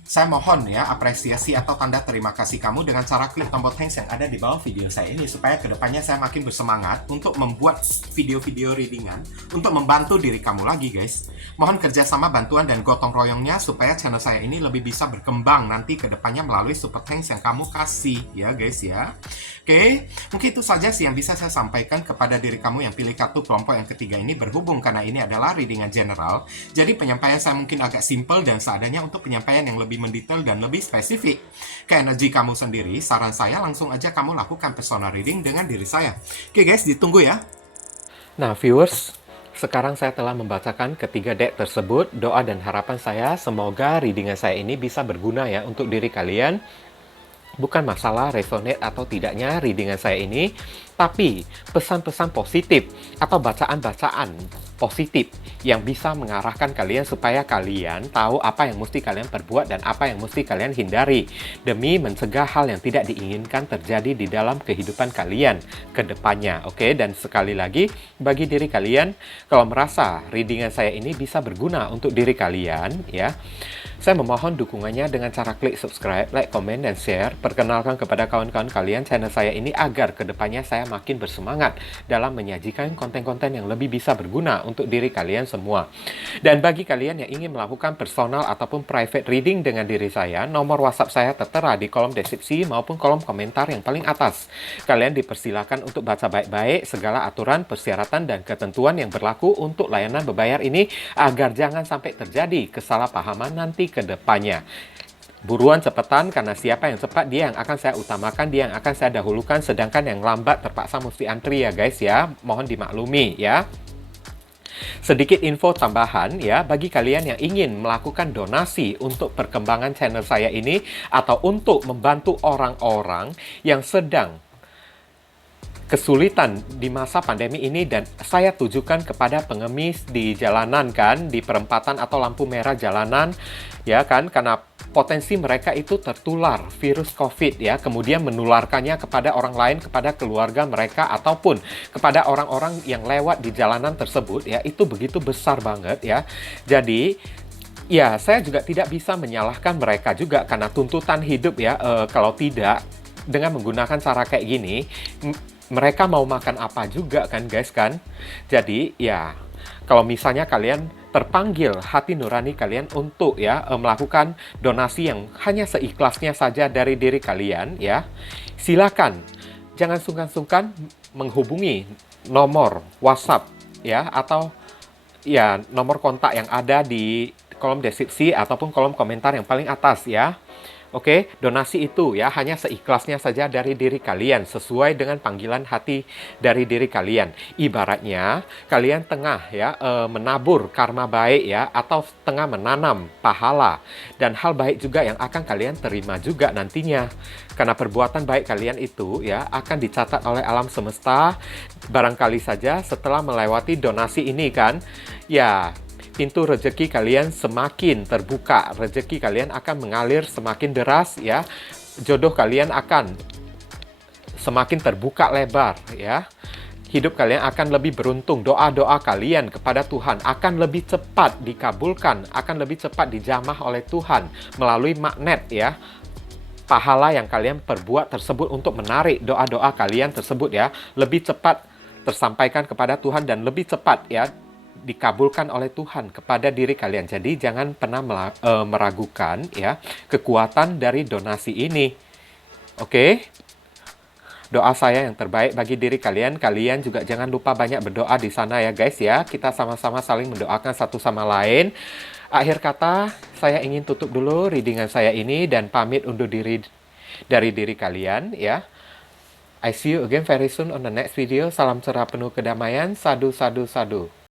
saya mohon ya apresiasi atau tanda terima kasih kamu dengan cara klik tombol thanks yang ada di bawah video saya ini, supaya kedepannya saya makin bersemangat untuk membuat video-video readingan untuk membantu diri kamu lagi guys. Mohon kerjasama, bantuan, dan gotong royongnya supaya channel saya ini lebih bisa berkembang nanti kedepannya melalui super thanks yang kamu kasih ya guys ya. Oke, mungkin itu saja sih yang bisa saya sampaikan kepada diri kamu yang pilih kartu kelompok yang ketiga ini, berhubung karena ini adalah readingan general. Jadi penyampaian saya mungkin agak simple dan seadanya untuk penyampaian yang lebih mendetail dan lebih spesifik ke energi kamu sendiri. Saran saya langsung aja kamu lakukan personal reading dengan diri saya. Oke guys, ditunggu ya. Nah, viewers, sekarang saya telah membacakan ketiga deck tersebut. Doa dan harapan saya semoga readingan saya ini bisa berguna ya untuk diri kalian. Bukan masalah resonate atau tidaknya readingan saya ini, tapi pesan-pesan positif atau bacaan-bacaan positif yang bisa mengarahkan kalian supaya kalian tahu apa yang mesti kalian perbuat dan apa yang mesti kalian hindari demi mencegah hal yang tidak diinginkan terjadi di dalam kehidupan kalian ke depannya. Oke, dan sekali lagi bagi diri kalian, kalau merasa readingan saya ini bisa berguna untuk diri kalian ya, saya memohon dukungannya dengan cara klik subscribe, like, komen, dan share. Perkenalkan kepada kawan-kawan kalian channel saya ini agar kedepannya saya makin bersemangat dalam menyajikan konten-konten yang lebih bisa berguna untuk diri kalian semua. Dan bagi kalian yang ingin melakukan personal ataupun private reading dengan diri saya, nomor WhatsApp saya tertera di kolom deskripsi maupun kolom komentar yang paling atas. Kalian dipersilakan untuk baca baik-baik segala aturan, persyaratan, dan ketentuan yang berlaku untuk layanan berbayar ini agar jangan sampai terjadi kesalahpahaman nanti ke depannya. Buruan cepetan, karena siapa yang cepat dia yang akan saya utamakan, dia yang akan saya dahulukan, sedangkan yang lambat terpaksa mesti antri ya guys ya. Mohon dimaklumi ya. Sedikit info tambahan ya, bagi kalian yang ingin melakukan donasi untuk perkembangan channel saya ini atau untuk membantu orang-orang yang sedang kesulitan di masa pandemi ini, dan saya tujukan kepada pengemis di jalanan kan, di perempatan atau lampu merah jalanan ya kan, karena potensi mereka itu tertular virus COVID ya, kemudian menularkannya kepada orang lain, kepada keluarga mereka ataupun kepada orang-orang yang lewat di jalanan tersebut ya, itu begitu besar banget ya. Jadi ya, saya juga tidak bisa menyalahkan mereka juga karena tuntutan hidup ya. Kalau tidak dengan menggunakan cara kayak gini, mereka mau makan apa juga kan guys kan. Jadi ya, kalau misalnya kalian terpanggil hati nurani kalian untuk ya melakukan donasi yang hanya seikhlasnya saja dari diri kalian ya, silakan jangan sungkan-sungkan menghubungi nomor WhatsApp ya, atau ya nomor kontak yang ada di kolom deskripsi ataupun kolom komentar yang paling atas ya. Oke, donasi itu ya hanya seikhlasnya saja dari diri kalian, sesuai dengan panggilan hati dari diri kalian. Ibaratnya kalian tengah ya menabur karma baik ya, atau tengah menanam pahala dan hal baik juga yang akan kalian terima juga nantinya. Karena perbuatan baik kalian itu ya akan dicatat oleh alam semesta. Barangkali saja setelah melewati donasi ini kan, ya pintu rezeki kalian semakin terbuka, rezeki kalian akan mengalir semakin deras ya, jodoh kalian akan semakin terbuka lebar ya, hidup kalian akan lebih beruntung, doa-doa kalian kepada Tuhan akan lebih cepat dikabulkan, akan lebih cepat dijamah oleh Tuhan melalui magnet ya, pahala yang kalian perbuat tersebut untuk menarik doa-doa kalian tersebut ya, lebih cepat tersampaikan kepada Tuhan dan lebih cepat ya dikabulkan oleh Tuhan kepada diri kalian. Jadi jangan pernah meragukan ya kekuatan dari donasi ini. Oke? Doa saya yang terbaik bagi diri kalian. Kalian juga jangan lupa banyak berdoa di sana ya guys ya. Kita sama-sama saling mendoakan satu sama lain. Akhir kata, saya ingin tutup dulu readingan saya ini dan pamit undur diri dari diri kalian ya. I see you again very soon on the next video. Salam cerah penuh kedamaian. Sadu, sadu, sadu.